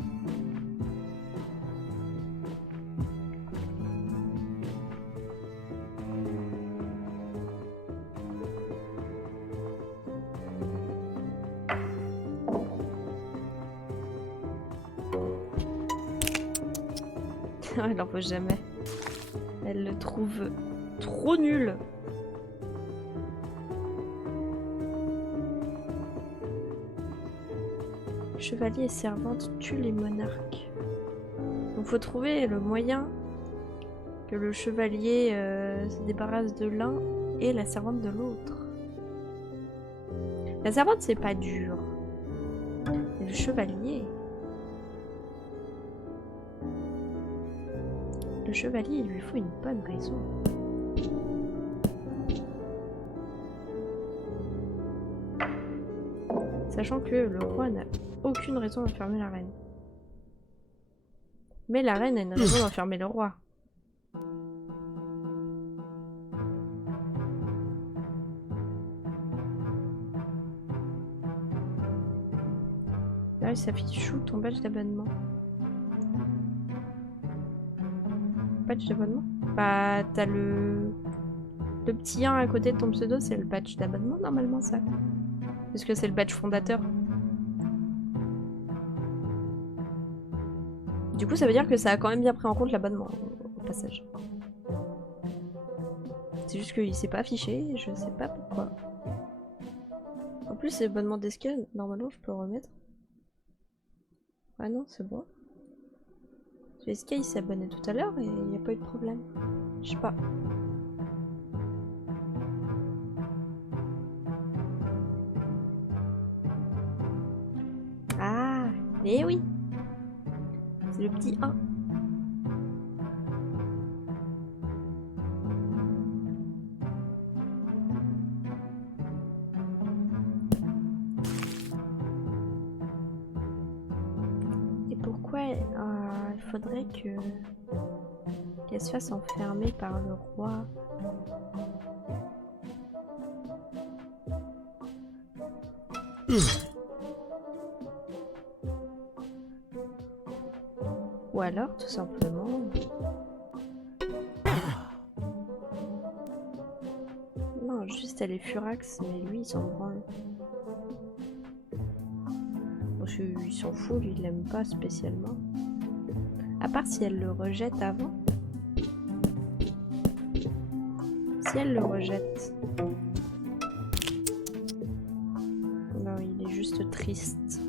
Elle en veut jamais. Elle le trouve trop nul. Chevalier et servante tuent les monarques. Donc faut trouver le moyen que le chevalier se débarrasse de l'un et la servante de l'autre. La servante c'est pas dur. Mais le chevalier... Le chevalier il lui faut une bonne raison. Sachant que le roi n'a aucune raison d'enfermer la reine. Mais la reine a une raison d'enfermer le roi. Là, il s'affiche où ton badge d'abonnement? Badge d'abonnement? Bah, t'as le petit 1 à côté de ton pseudo, c'est le badge d'abonnement normalement, ça. Parce que c'est le badge fondateur. Du coup, ça veut dire que ça a quand même bien pris en compte l'abonnement au passage. C'est juste qu'il s'est pas affiché, je sais pas pourquoi. En plus, c'est l'abonnement d'escale, normalement je peux le remettre. Ah non, c'est bon. Escale il s'est abonné tout à l'heure et il n'y a pas eu de problème. Je sais pas. Ah, mais oui. C'est le petit 1. Et pourquoi il faudrait qu'elle se fasse enfermer par le roi? Ou alors, tout simplement... Non, juste elle est furax, mais lui il s'en branle. Parce qu'il s'en fout, lui il l'aime pas spécialement. À part si elle le rejette avant. Si elle le rejette. Non, il est juste triste.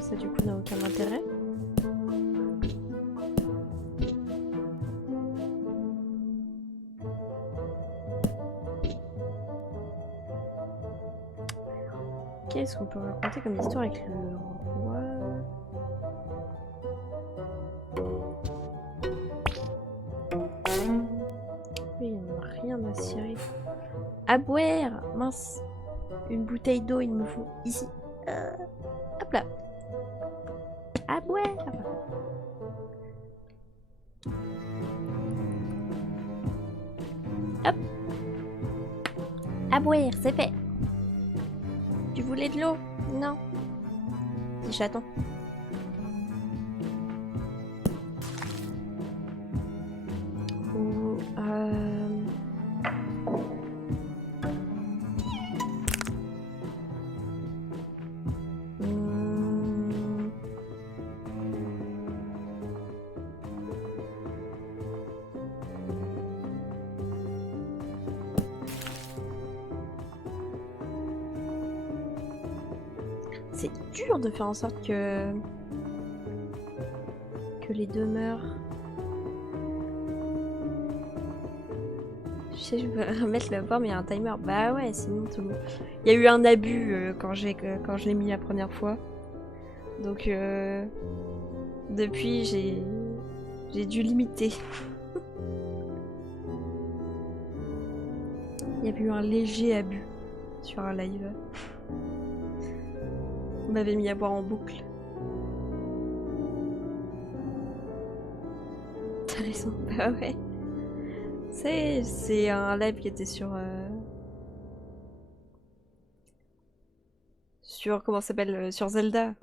Ça du coup n'a aucun intérêt. Qu'est-ce qu'on peut raconter comme histoire avec le roi? Oui, il n'y en a rien à cirer. À boire! Mince! Une bouteille d'eau, il me faut ici. Hop là! À boire! Hop! À boire, c'est fait! Tu voulais de l'eau? Non. Petit chaton. Ou c'est dur de faire en sorte que les deux meurent. Je sais, je peux remettre le port, mais il y a un timer. Bah ouais, sinon tout le monde... Il y a eu un abus quand je l'ai mis la première fois. Donc depuis, j'ai dû limiter. Il y a eu un léger abus sur un live. On m'avait mis à boire en boucle. T'as raison, bah ouais. C'est un live qui était sur... Sur... Comment ça s'appelle sur Zelda.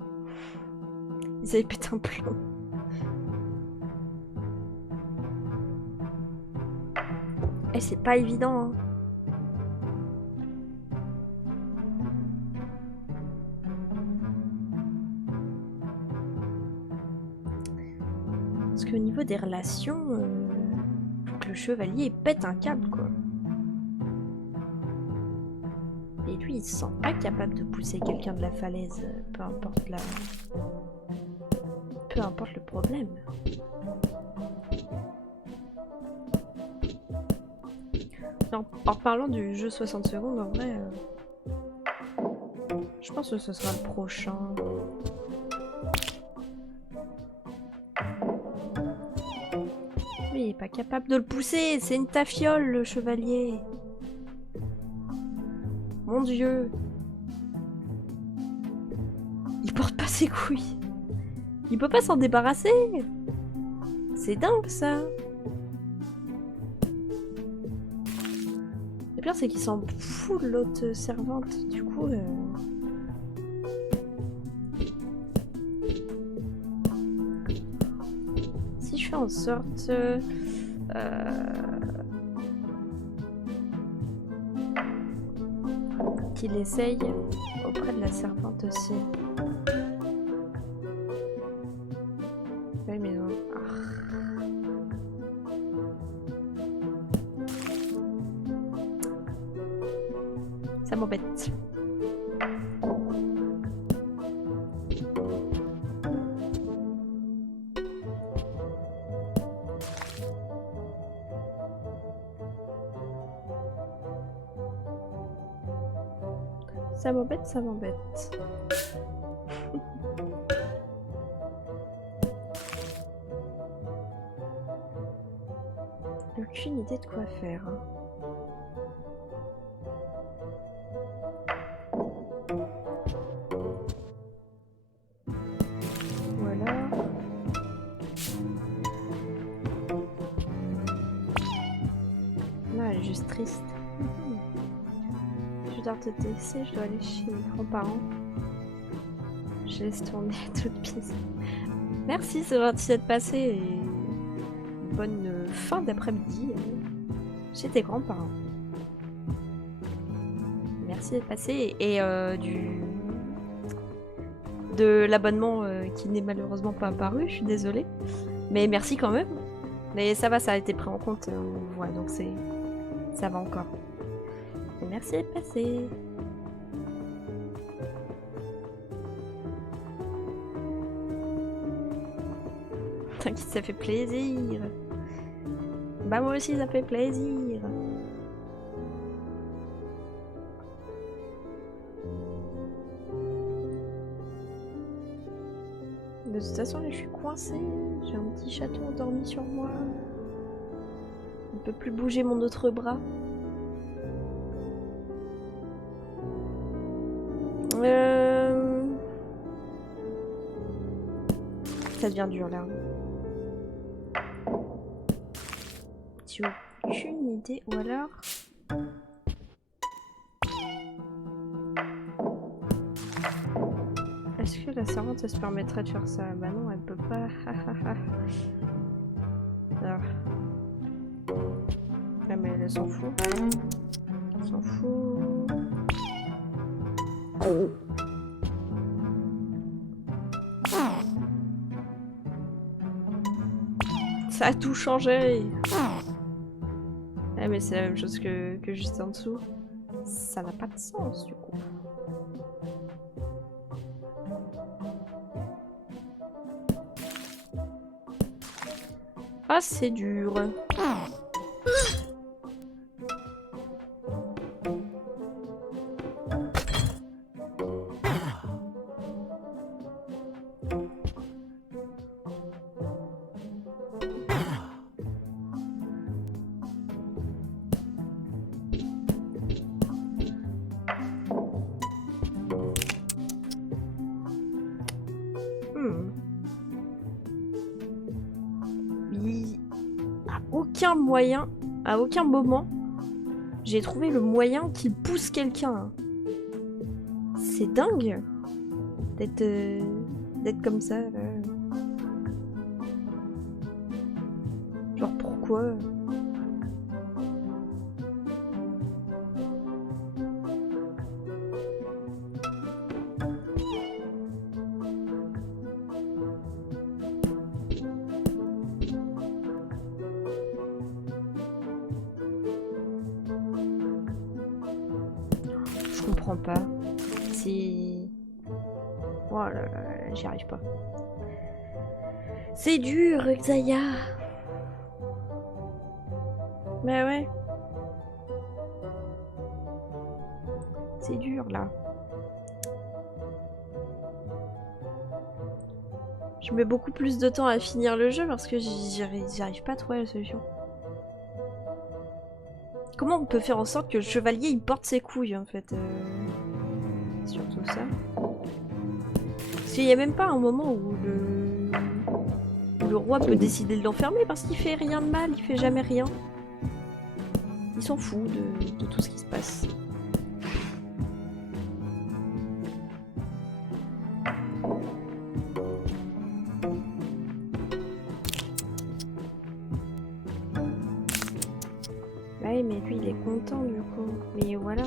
Ils avaient pété un plomb. Eh, c'est pas évident, hein. Parce qu'au niveau des relations, faut que le chevalier pète un câble, quoi. Et lui, il se sent pas capable de pousser quelqu'un de la falaise, peu importe la... Peu importe le problème. En parlant du jeu 60 secondes, en vrai... je pense que ce sera le prochain. Mais il est pas capable de le pousser, c'est une tafiole, le chevalier. Mon dieu. Il porte pas ses couilles. Il peut pas s'en débarrasser. C'est dingue, ça. Le pire, c'est qu'il s'en fout de l'autre servante. Du coup... Si je fais en sorte... qu'il essaye auprès de la servante aussi. Oui, mais non. Ça m'embête. Ça m'embête, ça m'embête. Aucune idée de quoi faire. Voilà. Là, elle est juste triste. Je dois te laisser, je dois aller chez mes grands-parents. Je laisse tourner toute pièce. Merci, c'est gentil d'être passé et bonne fin d'après-midi chez tes grands-parents. Merci d'être passé et de l'abonnement qui n'est malheureusement pas apparu, je suis désolée. Mais merci quand même. Mais ça va, ça a été pris en compte, on voit, donc ça va encore. Et merci d'être passé. T'inquiète, ça fait plaisir. Bah moi aussi ça fait plaisir. De toute façon là je suis coincée. J'ai un petit chaton endormi sur moi. On ne peut plus bouger mon autre bras. Ça devient dur là. J'ai aucune idée. Ou alors... Est-ce que la servante elle se permettrait de faire ça? Bah non, elle peut pas. Alors... Ah mais elle s'en fout. Elle s'en fout. Ça a tout changé. Ah mais c'est la même chose que juste en dessous. Ça n'a pas de sens du coup. Ah c'est dur. aucun moyen, à aucun moment, j'ai trouvé le moyen qui pousse quelqu'un. C'est dingue d'être comme ça. Genre pourquoi? Je comprends pas. C'est... Oh là là, j'y arrive pas. C'est dur, Xaya. Bah ouais. C'est dur, là. Je mets beaucoup plus de temps à finir le jeu parce que j'arrive pas à trouver la solution. Comment on peut faire en sorte que le chevalier il porte ses couilles en fait surtout ça. Parce qu'il n'y a même pas un moment où le roi peut décider de l'enfermer parce qu'il fait rien de mal, il fait jamais rien. Il s'en fout de tout ce qui se passe. Ouais, mais lui il est content du coup. Mais voilà.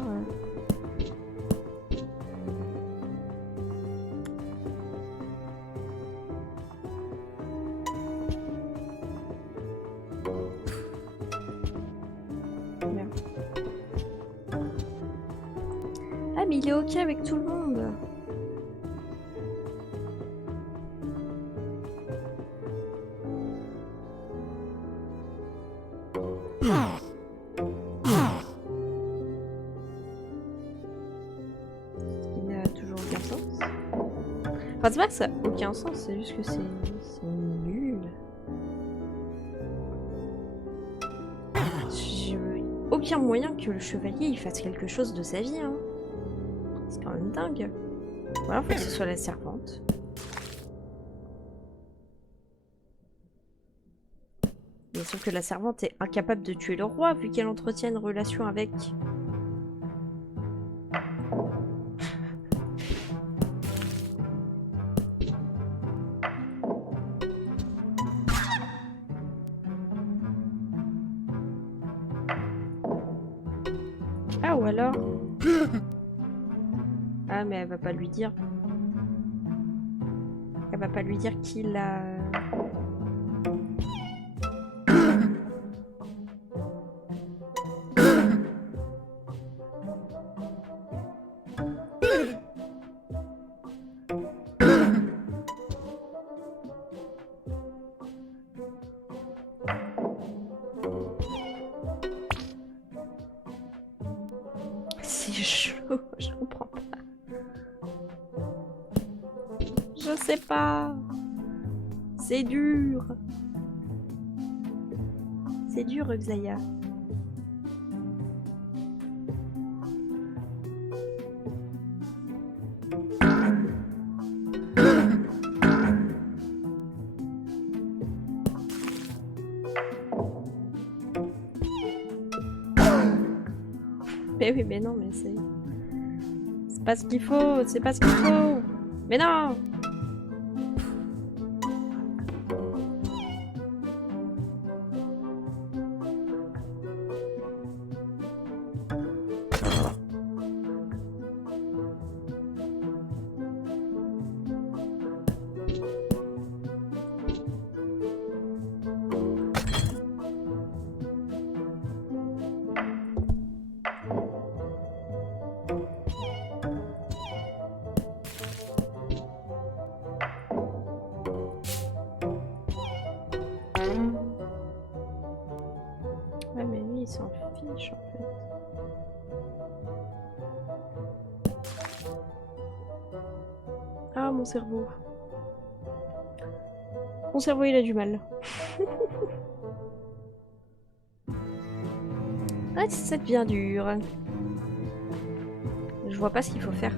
Merde. Ah, mais il est ok avec tout le monde. Enfin, c'est pas que ça n'a aucun sens, c'est juste que c'est nul. J'ai aucun moyen que le chevalier il fasse quelque chose de sa vie. Hein. C'est quand même dingue. Voilà, faut que ce soit la servante. Mais sauf que la servante est incapable de tuer le roi vu qu'elle entretient une relation avec. Ah, ou alors... Ah, mais elle va pas lui dire. Elle va pas lui dire qu'il a... C'est chaud, je comprends pas. Je sais pas. C'est dur. C'est dur, Xaya. Mais oui, mais non, mais c'est... C'est pas ce qu'il faut, c'est pas ce qu'il faut. Mais non! Ouais, mais lui, il s'en fiche, en fait. Ah, mon cerveau. Mon cerveau, il a du mal. Ah, ça devient dur. Je vois pas ce qu'il faut faire.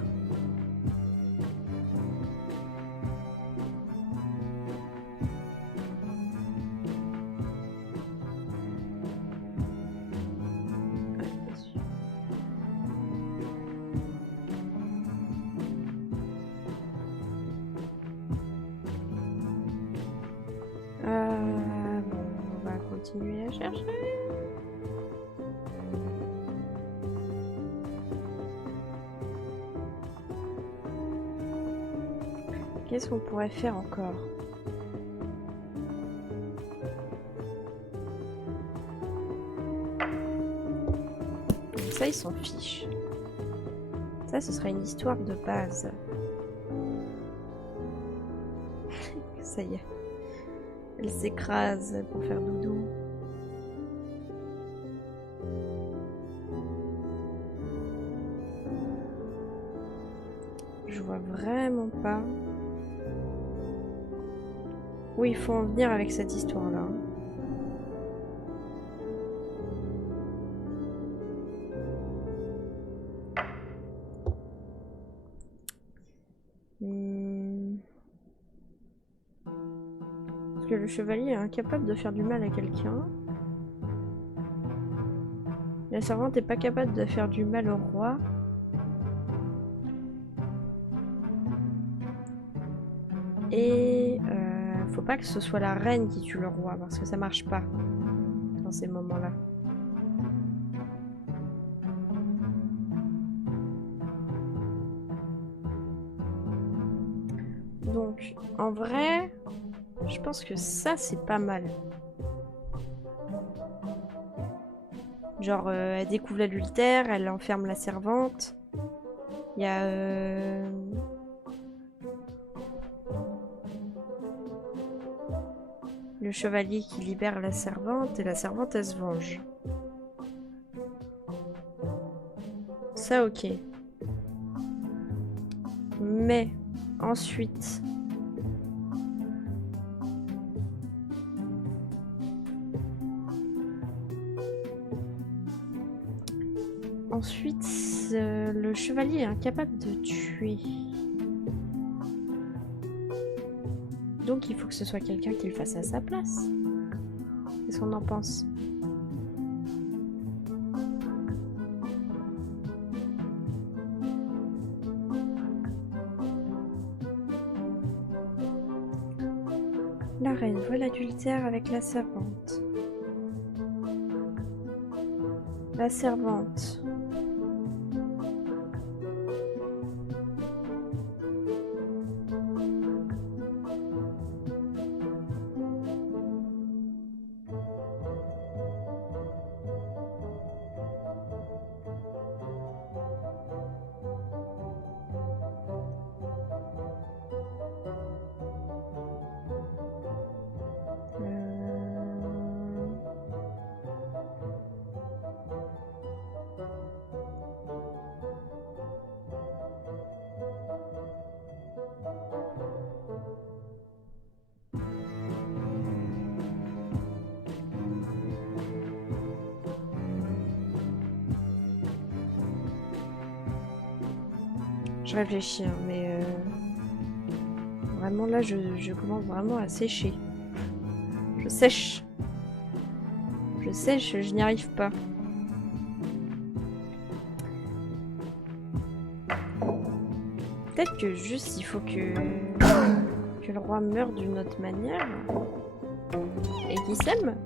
continuer à chercher. Qu'est-ce qu'on pourrait faire encore? Ça, ils s'en fichent. Ça, ce serait une histoire de base. Ça y est. Elle s'écrase pour faire doudou. Je vois vraiment pas où il faut en venir avec cette histoire-là. Parce que le chevalier est incapable de faire du mal à quelqu'un. La servante n'est pas capable de faire du mal au roi. Et faut pas que ce soit la reine qui tue le roi parce que ça marche pas dans ces moments-là. Donc, en vrai, je pense que ça, c'est pas mal. Genre, elle découvre l'adultère, elle enferme la servante. Il y a... le chevalier qui libère la servante et la servante, elle se venge. Ça, ok. Mais, ensuite... Ensuite, le chevalier est incapable de tuer. Donc il faut que ce soit quelqu'un qui le fasse à sa place. Qu'est-ce qu'on en pense? La reine voit l'adultère avec la servante. La servante. Je réfléchis, hein, mais vraiment là, je commence vraiment à sécher. Je sèche. Je sèche, je n'y arrive pas. Peut-être que juste il faut que le roi meure d'une autre manière et qu'il s'aime.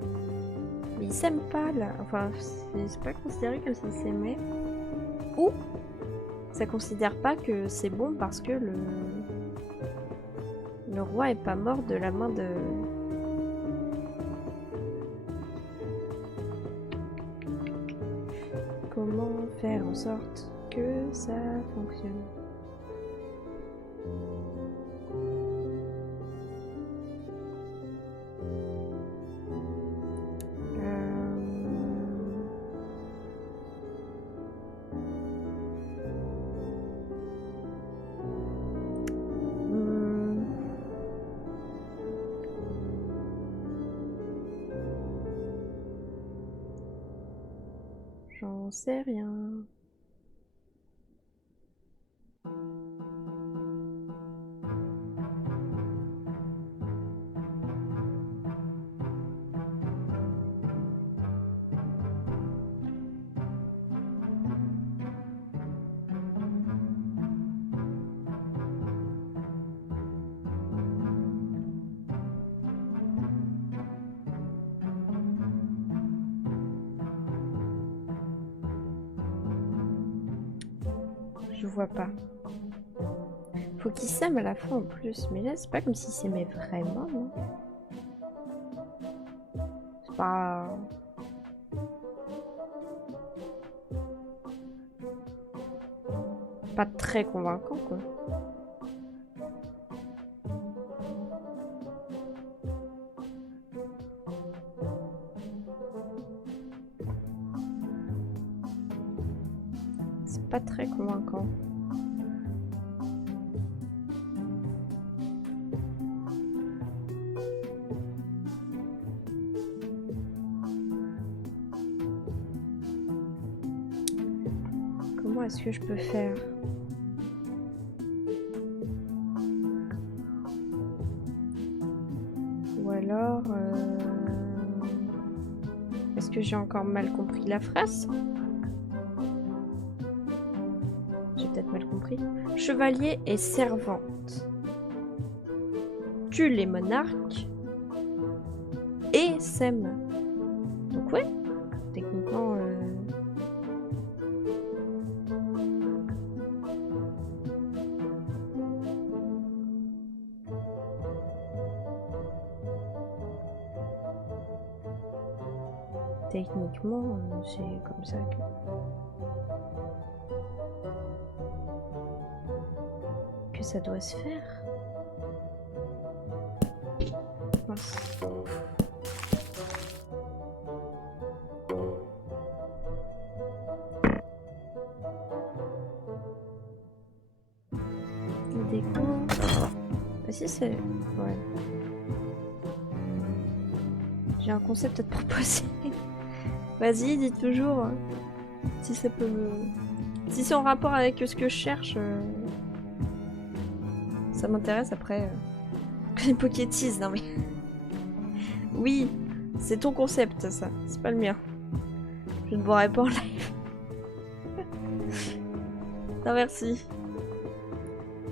Mais il s'aime pas là. Enfin, c'est pas considéré comme s'il s'aimait. Ou ça considère pas que c'est bon parce que le roi est pas mort de la main de... Comment faire en sorte que ça fonctionne? J'en sais rien. vois pas. Faut qu'ils s'aiment à la fin en plus. Mais là, c'est pas comme s'ils s'aimaient vraiment, non? C'est pas... pas très convaincant, quoi. C'est pas très convaincant. Comment est-ce que je peux faire? Ou alors... Est-ce que j'ai encore mal compris la phrase? J'ai peut-être mal compris. Chevalier et servante tuent les monarques et s'aiment. Donc ouais, techniquement... Techniquement, c'est comme ça que ça doit se faire. Mince. Déco. Ah si c'est... Ouais. J'ai un concept à te proposer. Vas-y, dis toujours si ça peut me... Si c'est en rapport avec ce que je cherche, ça m'intéresse après. Les Pokétease, non mais... Oui, c'est ton concept ça, c'est pas le mien. Je ne boirai pas en live. Non merci.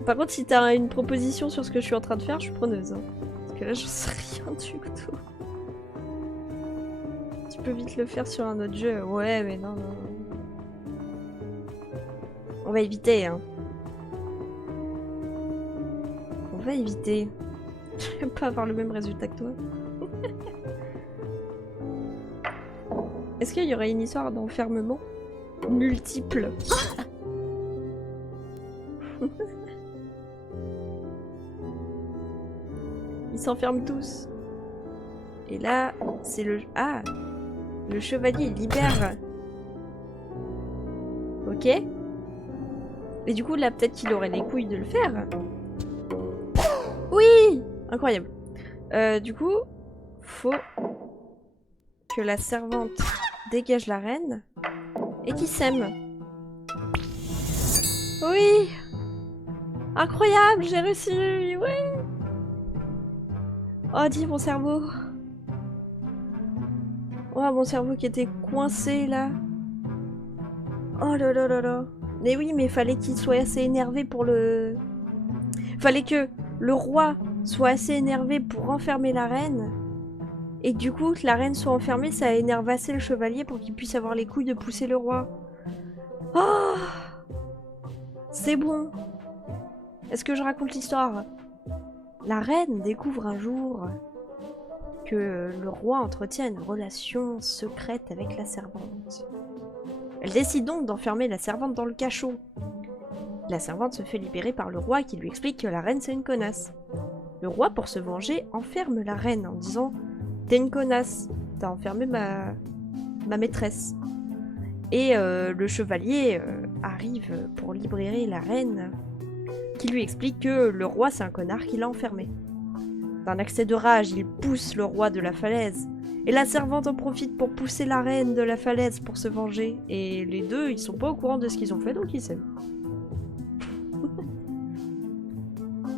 Par contre, si t'as une proposition sur ce que je suis en train de faire, je suis preneuse. Hein. Parce que là, j'en sais rien du tout. Tu peux vite le faire sur un autre jeu. Ouais, mais non, non. On va éviter, hein. On va éviter. Je vais pas avoir le même résultat que toi. Est-ce qu'il y aurait une histoire d'enfermement multiple? Ils s'enferment tous. Et là, c'est le... Ah! Le chevalier libère. Ok. Et du coup, là, peut-être qu'il aurait les couilles de le faire. Oui! Incroyable. Du coup, faut que la servante dégage la reine et qu'ils s'aiment. Oui! Incroyable, j'ai réussi! Ouais! Oh, dis mon cerveau! Oh, mon cerveau qui était coincé là. Oh là là là là. Mais oui, mais fallait qu'il soit assez énervé pour le... Fallait que le roi soit assez énervé pour enfermer la reine. Et que du coup, que la reine soit enfermée, ça énerve assez le chevalier pour qu'il puisse avoir les couilles de pousser le roi. Oh! C'est bon. Est-ce que je raconte l'histoire? La reine découvre un jour que le roi entretient une relation secrète avec la servante. Elle décide donc d'enfermer la servante dans le cachot. La servante se fait libérer par le roi qui lui explique que la reine c'est une connasse. Le roi, pour se venger, enferme la reine en disant « T'es une connasse, t'as enfermé ma maîtresse ». Et le chevalier arrive pour libérer la reine qui lui explique que le roi c'est un connard qui l'a enfermé. D'un accès de rage, il pousse le roi de la falaise. Et la servante en profite pour pousser la reine de la falaise pour se venger. Et les deux, ils sont pas au courant de ce qu'ils ont fait, donc ils s'aiment.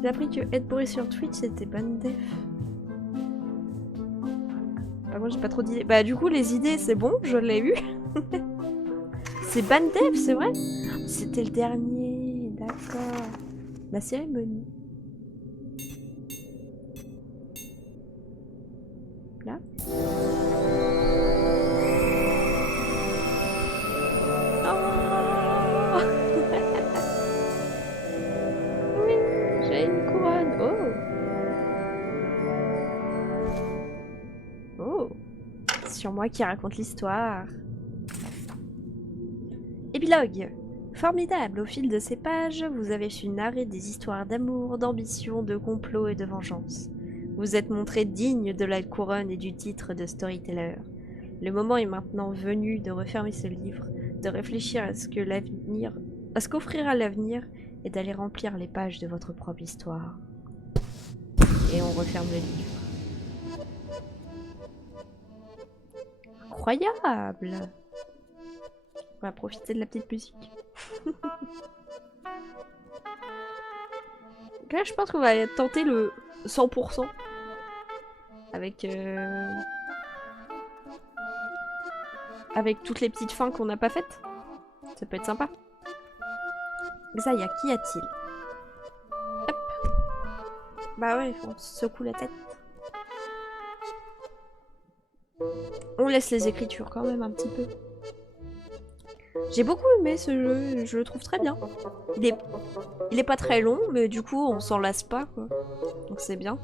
J'ai appris que être bourré sur Twitch, c'était Bandef. Par contre, j'ai pas trop d'idées. Bah du coup, les idées, c'est bon, je l'ai eu. C'est Bandef, c'est vrai? C'était le dernier, d'accord. La cérémonie. Là. Oh sur moi qui raconte l'histoire. Épilogue. Formidable, au fil de ces pages, vous avez su narrer des histoires d'amour, d'ambition, de complot et de vengeance. Vous êtes montré digne de la couronne et du titre de storyteller. Le moment est maintenant venu de refermer ce livre, de réfléchir à ce que l'avenir, à ce qu'offrira l'avenir et d'aller remplir les pages de votre propre histoire. Et on referme le livre. Incroyable! On va profiter de la petite musique. Donc là, je pense qu'on va tenter le 100% avec avec toutes les petites fins qu'on n'a pas faites. Ça peut être sympa. Xayah, qu'y a-t-il? Hop. Bah ouais, on se secoue la tête. On laisse les écritures quand même un petit peu. J'ai beaucoup aimé ce jeu, je le trouve très bien. Il est pas très long, mais du coup on s'en lasse pas quoi. Donc c'est bien.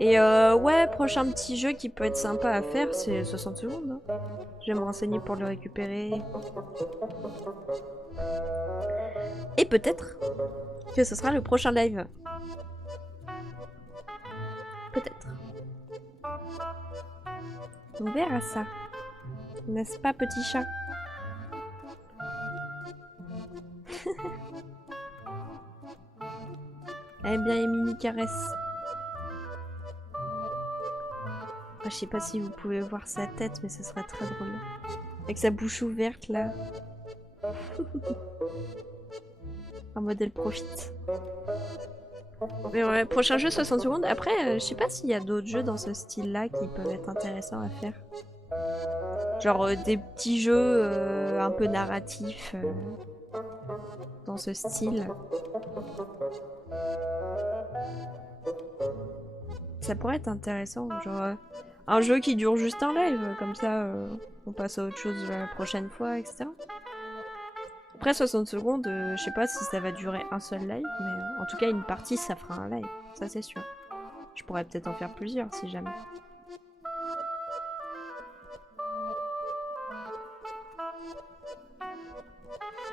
Et ouais, prochain petit jeu qui peut être sympa à faire, c'est 60 secondes. Hein. Je vais me renseigner pour le récupérer. Et peut-être que ce sera le prochain live. Peut-être. On verra ça. N'est-ce pas, petit chat? Eh bien, Émilie caresse. Je sais pas si vous pouvez voir sa tête, mais ce serait très drôle. Avec sa bouche ouverte, là. En mode elle profite. Mais ouais, prochain jeu 60 secondes. Après, je sais pas s'il y a d'autres jeux dans ce style-là qui peuvent être intéressants à faire. Genre des petits jeux un peu narratifs dans ce style. Ça pourrait être intéressant, genre un jeu qui dure juste un live, comme ça on passe à autre chose la prochaine fois, etc. Après 60 secondes, je sais pas si ça va durer un seul live, mais en tout cas une partie ça fera un live, ça c'est sûr. Je pourrais peut-être en faire plusieurs si jamais.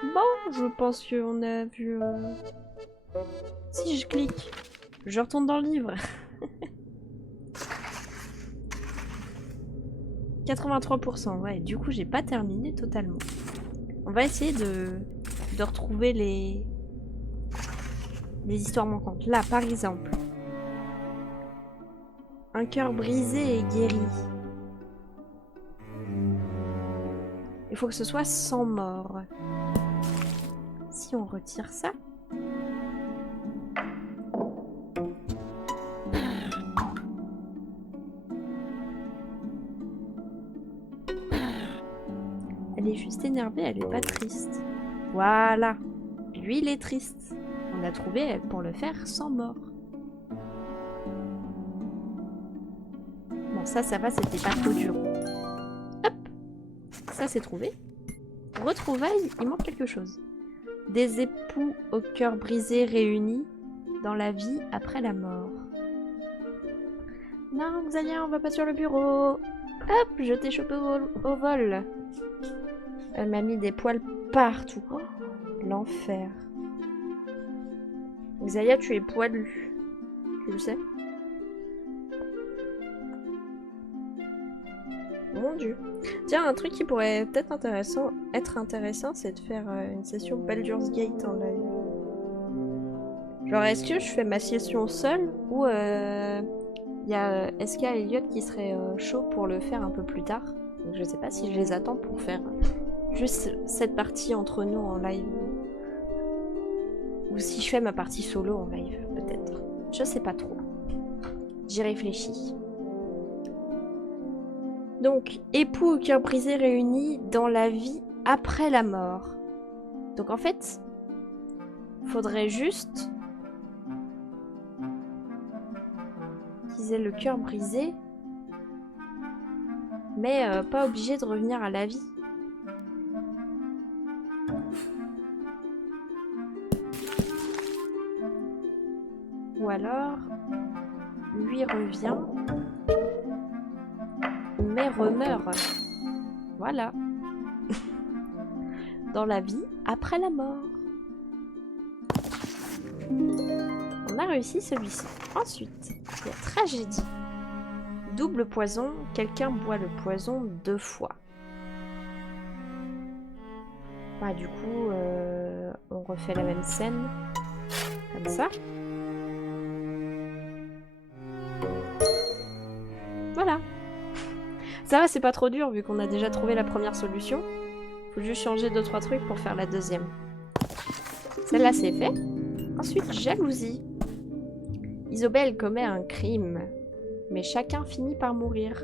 Bon, je pense qu'on a vu... Si je clique, je retourne dans le livre. 83%, ouais, du coup j'ai pas terminé totalement. On va essayer de retrouver les histoires manquantes. Là, par exemple. Un cœur brisé et guéri. Il faut que ce soit sans mort. Si on retire ça... Elle est juste énervée, elle est pas triste. Voilà. Lui, il est triste. On a trouvé pour le faire sans mort. Bon, ça va, c'était pas trop dur. Hop. Ça, c'est trouvé. Retrouvailles, il manque quelque chose. Des époux au cœur brisé réunis dans la vie après la mort. Non, Xayah, on va pas sur le bureau. Hop, je t'ai chopé au vol. Elle m'a mis des poils partout. Oh, l'enfer. Xayah, tu es poilu. Tu le sais? Mon dieu. Tiens, un truc qui pourrait peut-être être intéressant, c'est de faire une session Baldur's Gate en live. Genre, est-ce que je fais ma session seule ou y a SK et Elliot qui seraient chauds pour le faire un peu plus tard. Donc je sais pas si je les attends pour faire juste cette partie entre nous en live. Ou si je fais ma partie solo en live, peut-être. Je sais pas trop. J'y réfléchis. Donc, époux au cœur brisé réunis dans la vie après la mort. Donc en fait, faudrait juste qu'ils aient le cœur brisé, mais pas obligé de revenir à la vie. Ou alors, lui revient, jamais remeurt. Voilà. Dans la vie, après la mort. On a réussi celui-ci. Ensuite, il y a tragédie. Double poison, quelqu'un boit le poison 2 fois. Bah, du coup, on refait la même scène. Comme ça. Voilà. Ça va, c'est pas trop dur vu qu'on a déjà trouvé la première solution. Faut juste changer 2-3 trucs pour faire la deuxième. Celle-là, c'est fait. Ensuite, jalousie. Isobel commet un crime, mais chacun finit par mourir.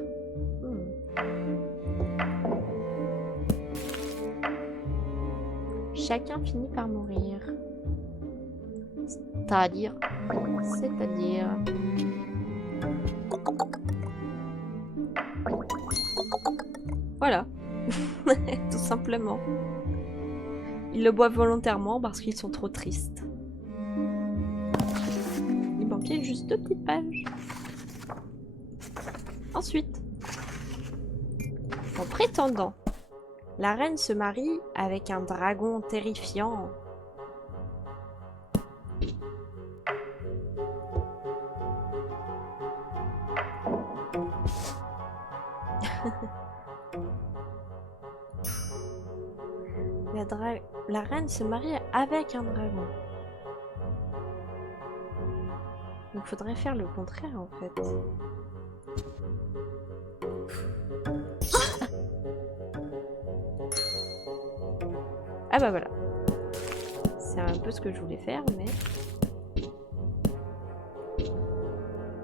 Chacun finit par mourir. C'est-à-dire... Voilà. Tout simplement. Ils le boivent volontairement parce qu'ils sont trop tristes. Il manquait juste 2 petites pages. Ensuite, en prétendant, la reine se marie avec un dragon terrifiant. La reine se marie avec un dragon. Donc faudrait faire le contraire en fait. Ah bah voilà. C'est un peu ce que je voulais faire, mais...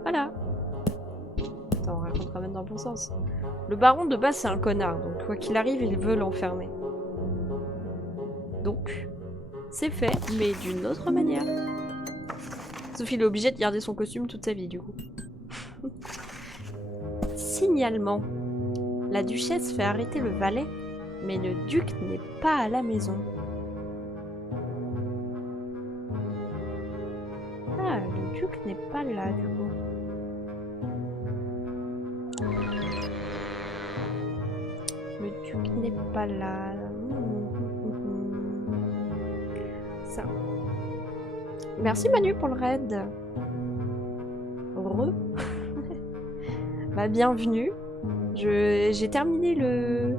Voilà. Attends, on raconte quand même dans le bon sens. Le baron de base c'est un connard, donc quoi qu'il arrive, il veut l'enfermer. Donc, c'est fait, mais d'une autre manière. Sauf qu'il est obligé de garder son costume toute sa vie, du coup. Signalement. La duchesse fait arrêter le valet, mais le duc n'est pas à la maison. Ah, le duc n'est pas là, du coup. Le duc n'est pas là. Ça. Merci Manu pour le raid. Re. Bah bienvenue. J'ai terminé le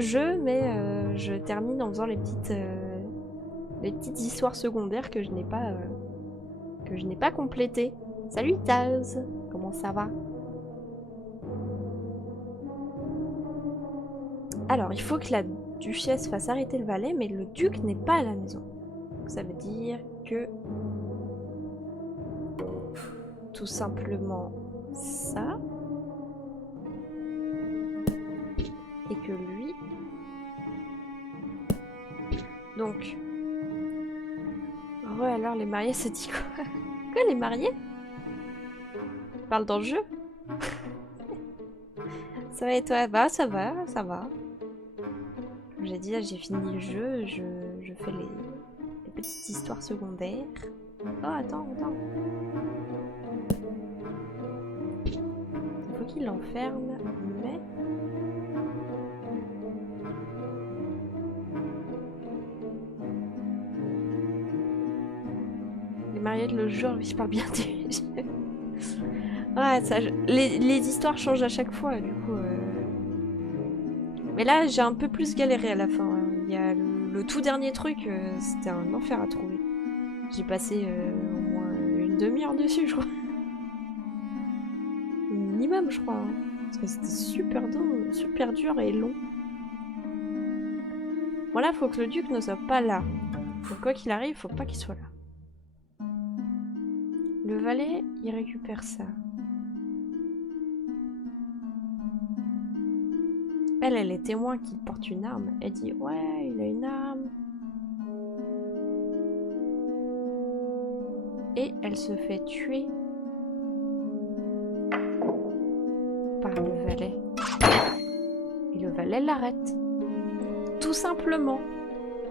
jeu, mais je termine en faisant les petites histoires secondaires que je n'ai pas complétées. Salut Taz, comment ça va? Alors il faut que la duchesse fasse arrêter le valet, mais le duc n'est pas à la maison. Donc, ça veut dire que tout simplement ça, et que lui, donc alors les mariés, ça dit quoi? Quoi les mariés? Parle dans le jeu. Ça va et toi? Bah ça va, ça va. Comme j'ai dit, là j'ai fini le jeu, je fais les petites histoires secondaires. Oh attends. Il faut qu'il l'enferme, mais... Les mariés de le jour, oui, je parle bien du jeu. Ouais, ça, les histoires changent à chaque fois, du coup. Mais là, j'ai un peu plus galéré à la fin. Hein. Il y a le tout dernier truc, c'était un enfer à trouver. J'ai passé au moins une demi-heure dessus, je crois. Au minimum, je crois. Hein. Parce que c'était super dur et long. Voilà, faut que le duc ne soit pas là. Donc quoi qu'il arrive, faut pas qu'il soit là. Le valet, il récupère ça. Elle est témoin qu'il porte une arme. Elle dit ouais, il a une arme. Et elle se fait tuer par le valet. Et le valet l'arrête. Tout simplement.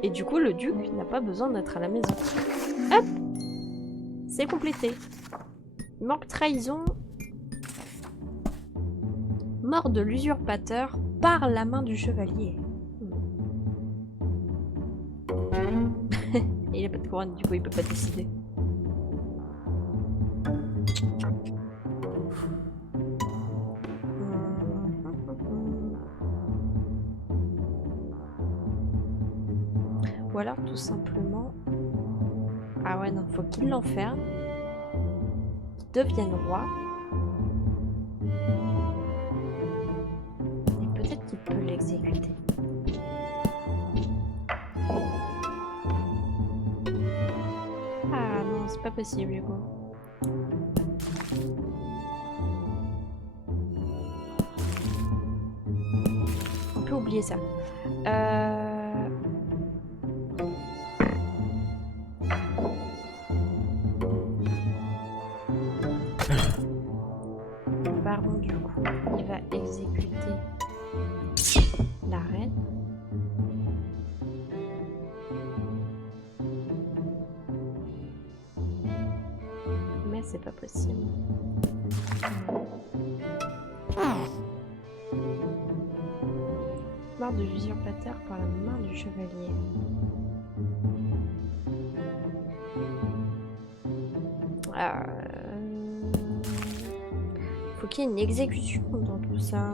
Et du coup, le duc n'a pas besoin d'être à la maison. Hop! C'est complété. Il manque trahison. Mort de l'usurpateur par la main du chevalier. Et il a pas de couronne, du coup il peut pas décider. Ou alors tout simplement... Ah ouais non, faut qu'il l'enferme. Qu'il devienne roi. Et peut-être qu'il peut l'exécuter. Ah non, c'est pas possible du coup. On peut oublier ça. Le baron du coup, il va exécuter la reine. Mais c'est pas possible. Mort de l'usurpateur par la main du chevalier. Faut qu'il y ait une exécution dans tout ça.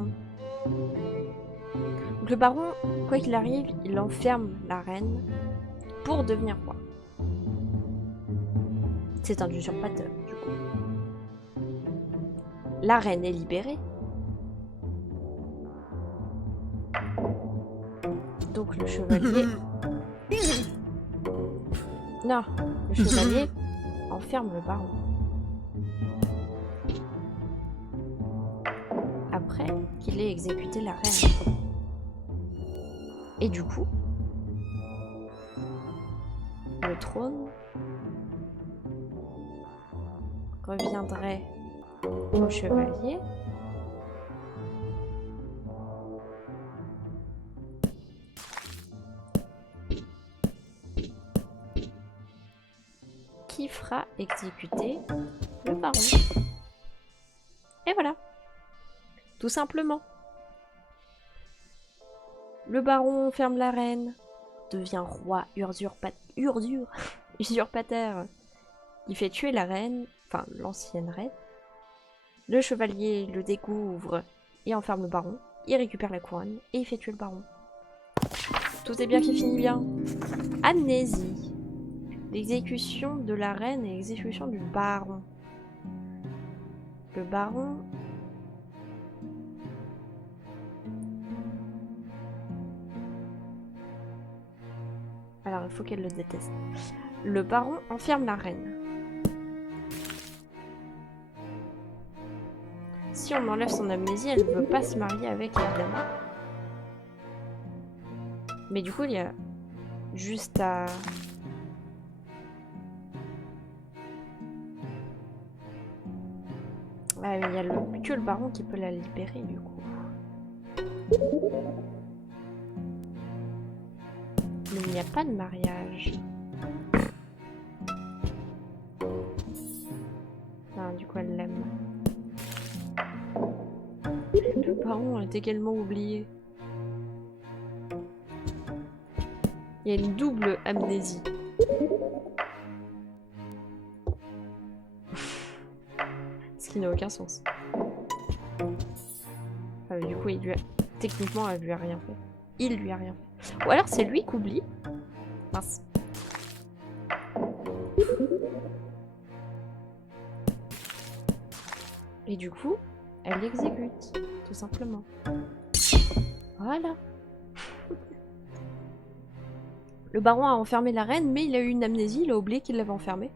Donc le baron, quoi qu'il arrive, il enferme la reine pour devenir roi. C'est un usurpateur, du coup. La reine est libérée. Donc le chevalier... Non, le chevalier enferme le baron. Après qu'il ait exécuté la reine. Et du coup, le trône reviendrait au chevalier. Qui fera exécuter le baron. Et voilà. Tout simplement. Le baron ferme la reine, devient roi usurpateur. Il fait tuer la reine, enfin l'ancienne reine. Le chevalier le découvre et enferme le baron. Il récupère la couronne et il fait tuer le baron. Tout est bien qui finit bien. Amnésie. L'exécution de la reine et l'exécution du baron. Le baron... Alors, il faut qu'elle le déteste. Le baron enferme la reine. Si on enlève son amnésie, elle ne veut pas se marier avec, évidemment. Mais du coup, il y a juste à... Ah, mais il y a que le baron qui peut la libérer, du coup. Mais il n'y a pas de mariage. Non, du coup, elle l'aime. Le baron a été également oublié. Il y a une double amnésie. Ce qui n'a aucun sens. Du coup, il lui a... techniquement, elle lui a rien fait. Il lui a rien fait. Ou alors c'est lui qui oublie. Mince. Et du coup, elle l'exécute, tout simplement. Voilà. Le baron a enfermé la reine, mais il a eu une amnésie, il a oublié qu'il l'avait enfermée.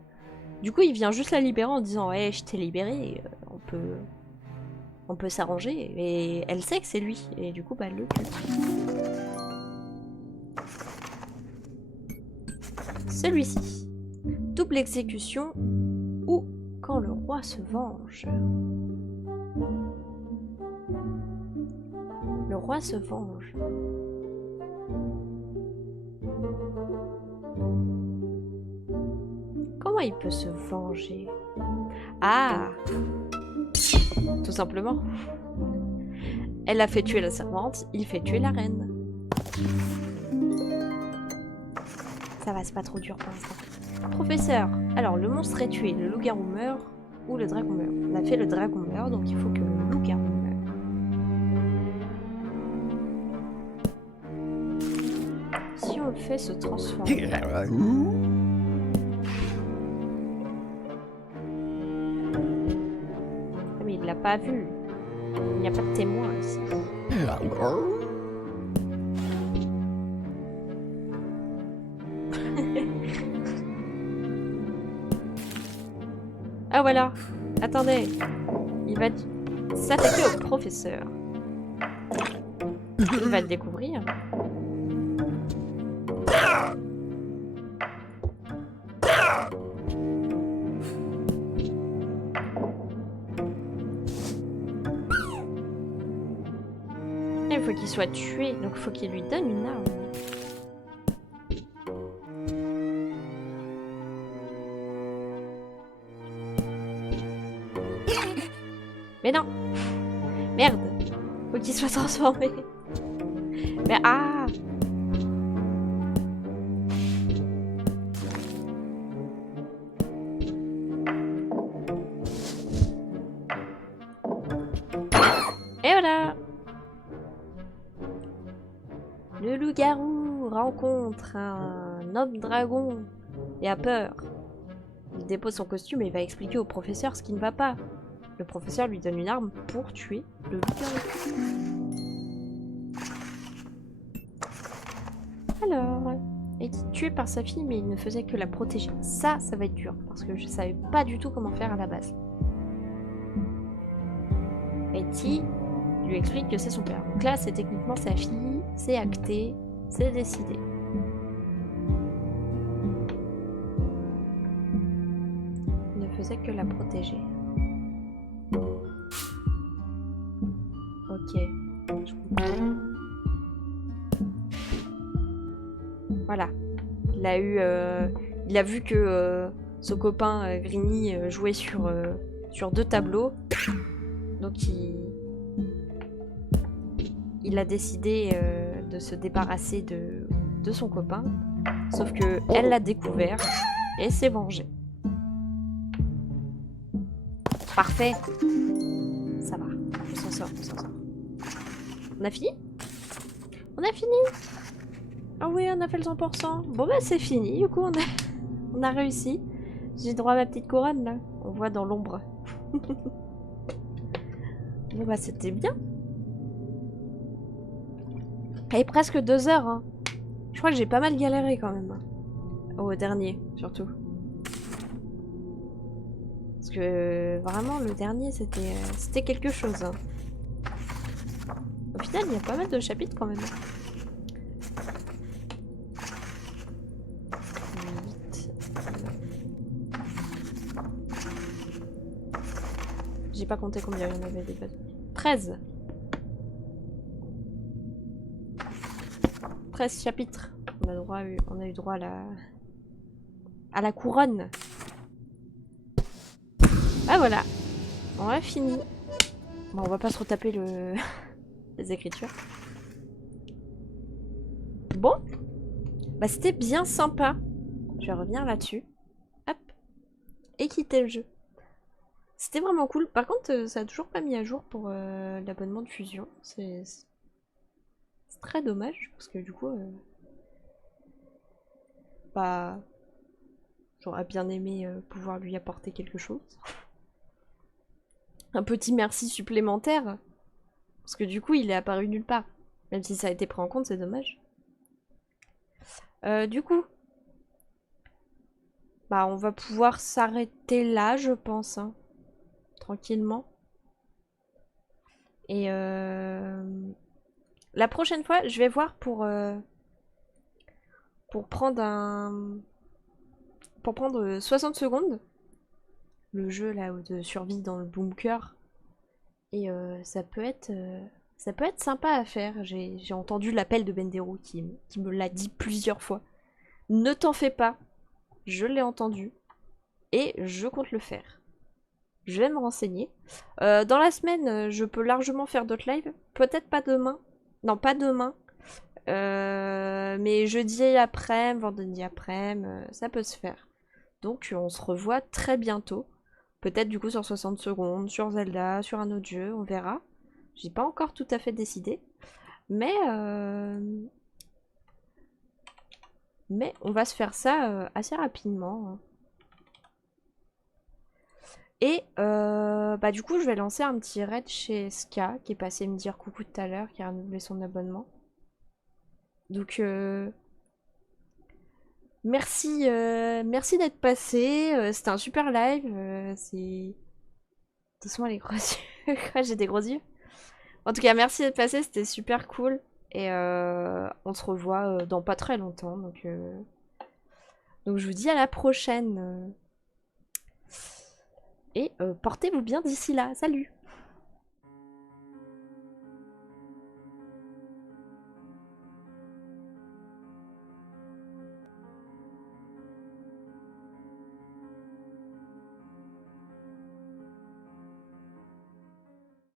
Du coup, il vient juste la libérer en disant « Ouais, je t'ai libérée, on peut s'arranger. » Et elle sait que c'est lui, et du coup, bah, elle le tue. Celui-ci. Double exécution ou quand le roi se venge. Le roi se venge. Comment il peut se venger? Ah! Tout simplement. Elle a fait tuer la servante, il fait tuer la reine. Ça va, c'est pas trop dur pour l'instant. Professeur, alors le monstre est tué, le loup-garou meurt ou le dragon meurt. On a fait le dragon meurt, donc il faut que le loup-garou meure. Si on le fait se transformer... Ah, mais il l'a pas vu. Il n'y a pas de témoin ici. Ah voilà. Attendez. Il va s'attaquer au professeur. Il va le découvrir. Il faut qu'il soit tué, donc il faut qu'il lui donne une arme. Mais non! Merde! Faut qu'il soit transformé. Mais ah! Et voilà! Le loup-garou rencontre un homme dragon et a peur. Il dépose son costume et il va expliquer au professeur ce qui ne va pas. Le professeur lui donne une arme pour tuer le loup-garou. Alors, il est tué par sa fille mais il ne faisait que la protéger. Ça va être dur parce que je savais pas du tout comment faire à la base. Etty lui explique que c'est son père. Donc là, c'est techniquement sa fille, c'est acté, c'est décidé. Il ne faisait que la protéger. Ok, je comprends. Voilà. Il a vu que son copain Greeny jouait sur 2 tableaux. Donc il a décidé de se débarrasser de son copain. Sauf que elle l'a découvert et s'est vengée. Parfait. Ça va. On s'en sort, on s'en sort. On a fini? On a fini? Ah oui, on a fait le 100%. Bon bah c'est fini, du coup on a réussi. J'ai droit à ma petite couronne là. On voit dans l'ombre. Bon bah c'était bien. Et presque 2 heures. Hein. Je crois que j'ai pas mal galéré quand même. Au dernier, surtout. Parce que vraiment le dernier c'était quelque chose. Hein. Au final il y a pas mal de chapitres quand même. J'ai pas compté combien il y en avait des bases. 13. 13 chapitres. On a eu droit à la couronne. Ah voilà. On a fini. Bon, on va pas se retaper les écritures. Bon. Bah c'était bien sympa. Je vais revenir là-dessus. Hop. Et quitter le jeu. C'était vraiment cool. Par contre, ça a toujours pas mis à jour pour l'abonnement de fusion. C'est très dommage parce que du coup, bah, j'aurais bien aimé pouvoir lui apporter quelque chose. Un petit merci supplémentaire. Parce que du coup, il est apparu nulle part. Même si ça a été pris en compte, c'est dommage. Du coup, bah, on va pouvoir s'arrêter là, je pense. Hein. Tranquillement. Et la prochaine fois, je vais voir pour prendre 60 secondes. Le jeu là de survie dans le bunker. Et ça peut être sympa à faire. J'ai entendu l'appel de Bendero qui me l'a dit plusieurs fois. Ne t'en fais pas. Je l'ai entendu. Et je compte le faire. Je vais me renseigner. Dans la semaine, je peux largement faire d'autres lives. Peut-être pas demain. Non, pas demain. Mais jeudi après, vendredi après, ça peut se faire. Donc on se revoit très bientôt. Peut-être du coup sur 60 secondes, sur Zelda, sur un autre jeu, on verra. J'ai pas encore tout à fait décidé. Mais on va se faire ça assez rapidement. Et bah du coup je vais lancer un petit raid chez Ska qui est passé me dire coucou tout à l'heure, qui a renouvelé son abonnement. Donc merci d'être passé, c'était un super live, c'est... Doucement les gros yeux, quoi, j'ai des gros yeux. En tout cas merci d'être passé, c'était super cool. Et on se revoit dans pas très longtemps, donc je vous dis à la prochaine. Et portez-vous bien d'ici là, salut!